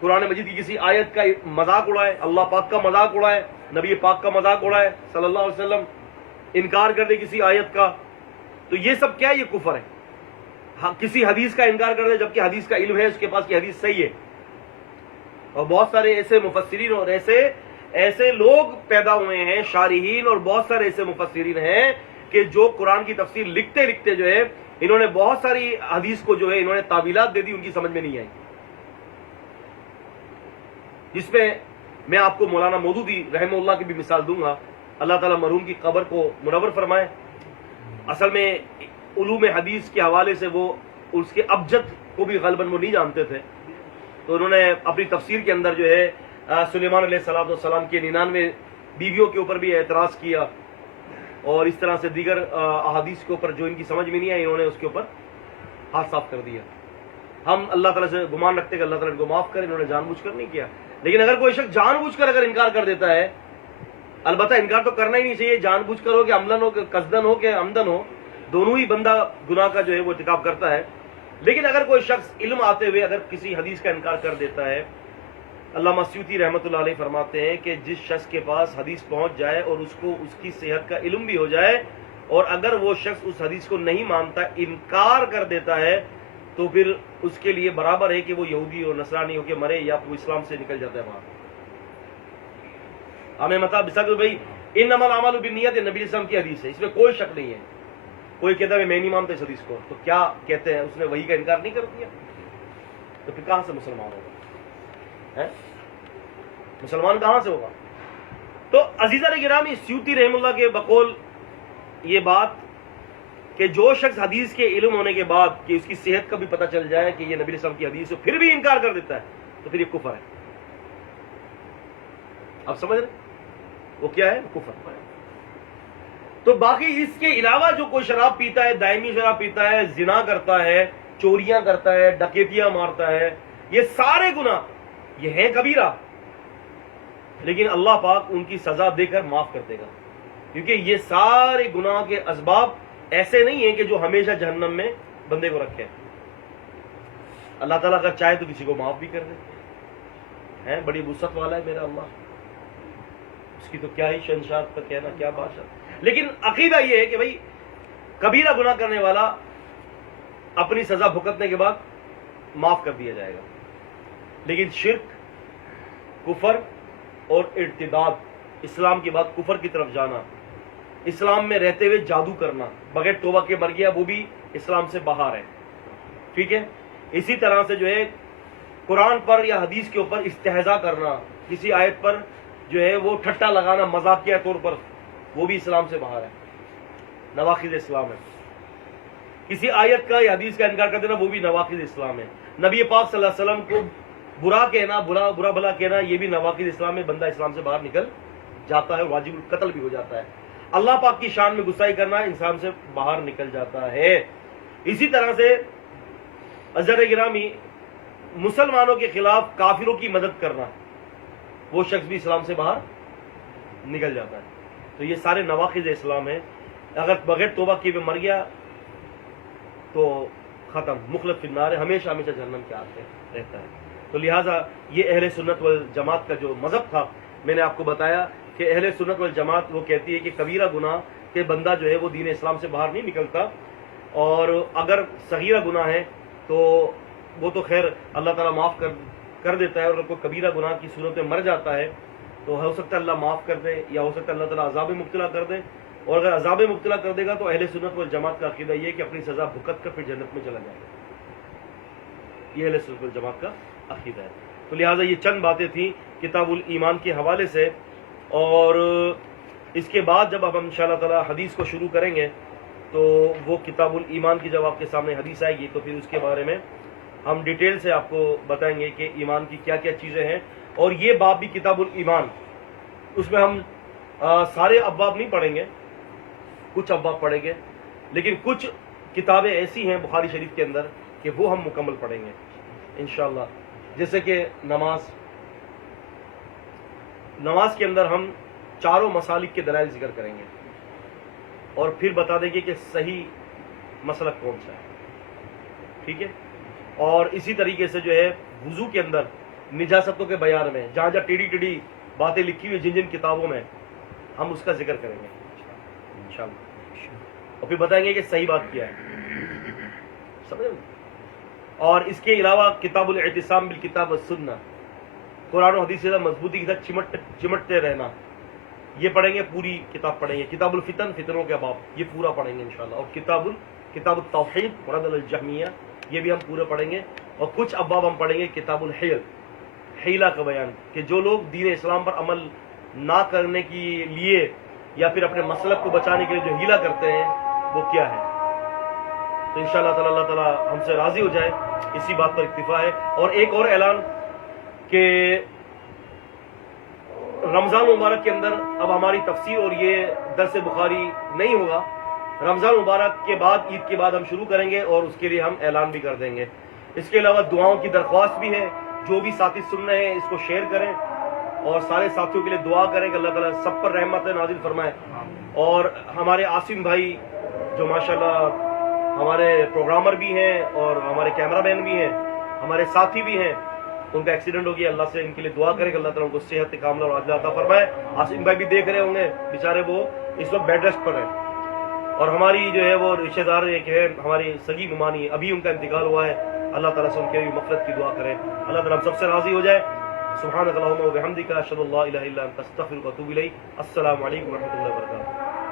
قرآن مجید کی کسی آیت کا مذاق اڑائے، اللہ پاک کا مذاق اڑائے، نبی پاک کا مذاق اڑائے صلی اللہ علیہ وسلم، انکار کر دے کسی آیت کا، تو یہ سب کیا ہے؟ یہ کفر ہے۔ کسی حدیث کا انکار کر دے جبکہ حدیث کا علم ہے، اس کے پاس کی حدیث صحیح ہے۔ اور بہت سارے ایسے مفسرین اور ایسے لوگ پیدا ہوئے ہیں، شارحین، اور بہت سارے ایسے مفسرین ہیں کہ جو قرآن کی تفسیر لکھتے لکھتے جو ہے انہوں نے بہت ساری حدیث کو جو ہے انہوں نے تعویلات دے دی، ان کی سمجھ میں نہیں آئی، جس میں میں آپ کو مولانا مودودی رحمہ اللہ کی بھی مثال دوں گا، اللہ تعالیٰ مرحوم کی قبر کو منور فرمائے۔ اصل میں علوم حدیث کے حوالے سے وہ اس کے ابجد کو بھی غالباً وہ نہیں جانتے تھے، تو انہوں نے اپنی تفسیر کے اندر جو ہے سلیمان علیہ السلام کے 99 بیویوں کے اوپر بھی اعتراض کیا، اور اس طرح سے دیگر احادیث کے اوپر جو ان کی سمجھ میں نہیں آئی انہوں نے اس کے اوپر ہاتھ صاف کر دیا۔ ہم اللہ تعالیٰ سے گمان رکھتے کہ اللہ تعالیٰ ان کو معاف کرے، انہوں نے جان بوجھ کر نہیں کیا، لیکن اگر کوئی شخص جان بوجھ کر اگر انکار کر دیتا ہے، البتہ انکار تو کرنا ہی نہیں چاہیے، جان بوجھ کر ہو کہ عملاً ہو کہ قصدن ہو کہ عمدن ہو، دونوں ہی بندہ گناہ کا جو ہے وہ ارتکاب کرتا ہے، لیکن اگر کوئی شخص علم آتے ہوئے اگر کسی حدیث کا انکار کر دیتا ہے، علامہ سیوطی رحمۃ اللہ علیہ فرماتے ہیں کہ جس شخص کے پاس حدیث پہنچ جائے اور اس کو اس کی صحت کا علم بھی ہو جائے، اور اگر وہ شخص اس حدیث کو نہیں مانتا، انکار کر دیتا ہے، تو پھر اس کے لیے برابر ہے کہ وہ یہودی اور نصرانی ہو کے مرے یا وہ اسلام سے نکل جاتا ہے باہر۔ ہمیں مطلب بسا بھائی انما الاعمال بالنیات نبی اسلام کی حدیث ہے، اس میں کوئی شک نہیں ہے. کوئی کہتا ہے میں نہیں مانتا اس حدیث کو، تو کیا کہتے ہیں اس نے وحی کا انکار نہیں کر دیا؟ تو پھر کہاں سے مسلمان ہوگا؟ مسلمان کہاں سے ہوگا؟ تو عزیزان گرامی، سیوطی رحم اللہ کے بقول یہ بات کہ جو شخص حدیث کے علم ہونے کے بعد کہ اس کی صحت کا بھی پتہ چل جائے کہ یہ نبی علیہ السلام کی حدیث ہے پھر بھی انکار کر دیتا ہے تو پھر یہ کفر ہے. آپ سمجھ رہے وہ کیا ہے؟ کفر. تو باقی اس کے علاوہ جو کوئی شراب پیتا ہے، دائمی شراب پیتا ہے، زنا کرتا ہے، چوریاں کرتا ہے، ڈکیتیاں مارتا ہے، یہ سارے گناہ یہ ہیں کبیرہ، لیکن اللہ پاک ان کی سزا دے کر معاف کر دے گا، کیونکہ یہ سارے گناہ کے اسباب ایسے نہیں ہیں کہ جو ہمیشہ جہنم میں بندے کو رکھے. اللہ تعالیٰ اگر چاہے تو کسی کو معاف بھی کر دے. ہیں بڑی وسعت والا ہے میرا اللہ، اس کی تو کیا ہی شہنشاہ کا کہنا، کیا بادشاہ. لیکن عقیدہ یہ ہے کہ بھائی کبیرہ گناہ کرنے والا اپنی سزا بھگتنے کے بعد معاف کر دیا جائے گا، لیکن شرک، کفر اور ارتداد، اسلام کے بعد کفر کی طرف جانا، اسلام میں رہتے ہوئے جادو کرنا، بغیر توبہ کے مر گیا، وہ بھی اسلام سے باہر ہے. ٹھیک ہے. اسی طرح سے جو ہے قرآن پر یا حدیث کے اوپر استہزاء کرنا، کسی آیت پر جو ہے وہ ٹھٹا لگانا مذاقیہ طور پر، وہ بھی اسلام سے باہر ہے، نواقض اسلام ہے. کسی آیت کا یا حدیث کا انکار کر دینا وہ بھی نواقض اسلام ہے. نبی پاک صلی اللہ علیہ وسلم کو برا کہنا، برا بھلا کہنا، یہ بھی نواقض اسلام میں، بندہ اسلام سے باہر نکل جاتا ہے، واجب القتل بھی ہو جاتا ہے. اللہ پاک کی شان میں گستاخی کرنا انسان سے باہر نکل جاتا ہے. اسی طرح سے عزیزان گرامی، مسلمانوں کے خلاف کافروں کی مدد کرنا، وہ شخص بھی اسلام سے باہر نکل جاتا ہے. تو یہ سارے نواقض اسلام ہیں. اگر بغیر توبہ کیے ہوئے مر گیا تو ختم، مخلد فی النار، ہمیشہ ہمیشہ جہنم کے آتے رہتا ہے. تو لہٰذا یہ اہل سنت والجماعت کا جو مذہب تھا، میں نے آپ کو بتایا کہ اہل سنت والجماعت وہ کہتی ہے کہ کبیرہ گناہ کے بندہ جو ہے وہ دین اسلام سے باہر نہیں نکلتا، اور اگر صغیرہ گناہ ہے تو وہ تو خیر اللہ تعالیٰ معاف کر دیتا ہے، اور اگر کوئی کبیرہ گناہ کی صورت میں مر جاتا ہے تو ہو سکتا ہے اللہ معاف کر دے، یا ہو سکتا ہے اللہ تعالیٰ عذاب مبتلا کر دے. اور اگر عذاب مبتلا کر دے گا تو اہل سنت والجماعت کا عقیدہ یہ کہ اپنی سزا بھگت کر پھر جنت میں چلا جائے گا. یہ اہل سنت والجماعت کا عقیدہ ہے. تو لہٰذا یہ چند باتیں تھیں کتاب الایمان کے حوالے سے، اور اس کے بعد جب اب ہم انشاءاللہ تعالیٰ حدیث کو شروع کریں گے تو وہ کتاب الایمان کی جب آپ کے سامنے حدیث آئے گی تو پھر اس کے بارے میں ہم ڈیٹیل سے آپ کو بتائیں گے کہ ایمان کی کیا کیا چیزیں ہیں. اور یہ باب بھی کتاب الایمان، اس میں ہم سارے ابواب نہیں پڑھیں گے، کچھ ابواب پڑھیں گے، لیکن کچھ کتابیں ایسی ہیں بخاری شریف کے اندر کہ وہ ہم مکمل پڑھیں گے انشاءاللہ. جیسے کہ نماز کے اندر ہم چاروں مسالک کے دلائل ذکر کریں گے اور پھر بتا دیں گے کہ صحیح مسلک کون سا ہے. ٹھیک ہے. اور اسی طریقے سے جو ہے وضو کے اندر نجاستوں کے بیان میں جہاں جہاں ٹیڑھی باتیں لکھی ہوئی جن کتابوں میں ہم اس کا ذکر کریں گے انشاءاللہ، اور پھر بتائیں گے کہ صحیح بات کیا ہے. سمجھ. اور اس کے علاوہ کتاب الاعتصام بالکتاب والسنہ، قرآن و حدیث سے مضبوطی کے ساتھ چمٹتے رہنا، یہ پڑھیں گے. پوری کتاب پڑھیں گے. کتاب الفتن، فتنوں کے باب، یہ پورا پڑھیں گے انشاءاللہ. اور کتاب التوحید رد الجہمیہ، یہ بھی ہم پورے پڑھیں گے. اور کچھ ابواب ہم پڑھیں گے. کتاب الحیل، حیلہ کا بیان کہ جو لوگ دین اسلام پر عمل نہ کرنے کے لیے یا پھر اپنے مسلک کو بچانے کے لیے جو حیلہ کرتے ہیں وہ کیا ہے. تو انشاءاللہ تعالی اللہ تعالی ہم سے راضی ہو جائے، اسی بات پر اکتفا ہے. اور ایک اور اعلان کہ رمضان مبارک کے اندر اب ہماری تفسیر اور یہ درس بخاری نہیں ہوگا. رمضان مبارک کے بعد، عید کے بعد ہم شروع کریں گے اور اس کے لیے ہم اعلان بھی کر دیں گے. اس کے علاوہ دعاؤں کی درخواست بھی ہے. جو بھی ساتھی سن رہے ہیں اس کو شیئر کریں اور سارے ساتھیوں کے لیے دعا کریں کہ اللہ تعالیٰ سب پر رحمت نازل فرمائے. اور ہمارے عاصم بھائی جو ماشاءاللہ ہمارے پروگرامر بھی ہیں اور ہمارے کیمرہ مین بھی ہیں، ہمارے ساتھی بھی ہیں، ان کا ایکسیڈنٹ ہو گیا. اللہ سے ان کے لیے دعا کریں کہ اللہ تعالیٰ ان کو صحت کاملہ اور عاجلہ عطا فرمائے. عاصم بھائی بھی دیکھ رہے ہوں گے بیچارے، وہ اس وقت بیڈ ریسٹ پر ہیں. اور ہماری جو ہے وہ رشتہ دار ایک ہے ہماری سگی ممانی، ابھی ان کا انتقال ہوا ہے. اللہ تعالیٰ سے ان کے بھی مغفرت کی دعا کریں. اللہ تعالیٰ ہم سب سے راضی ہو جائے. سبحانک اللہم و بحمدک اشہد ان لا الہ الا انت استغفرک و اتوب الیک. السلام علیکم و رحمۃ اللہ وبرکاتہ.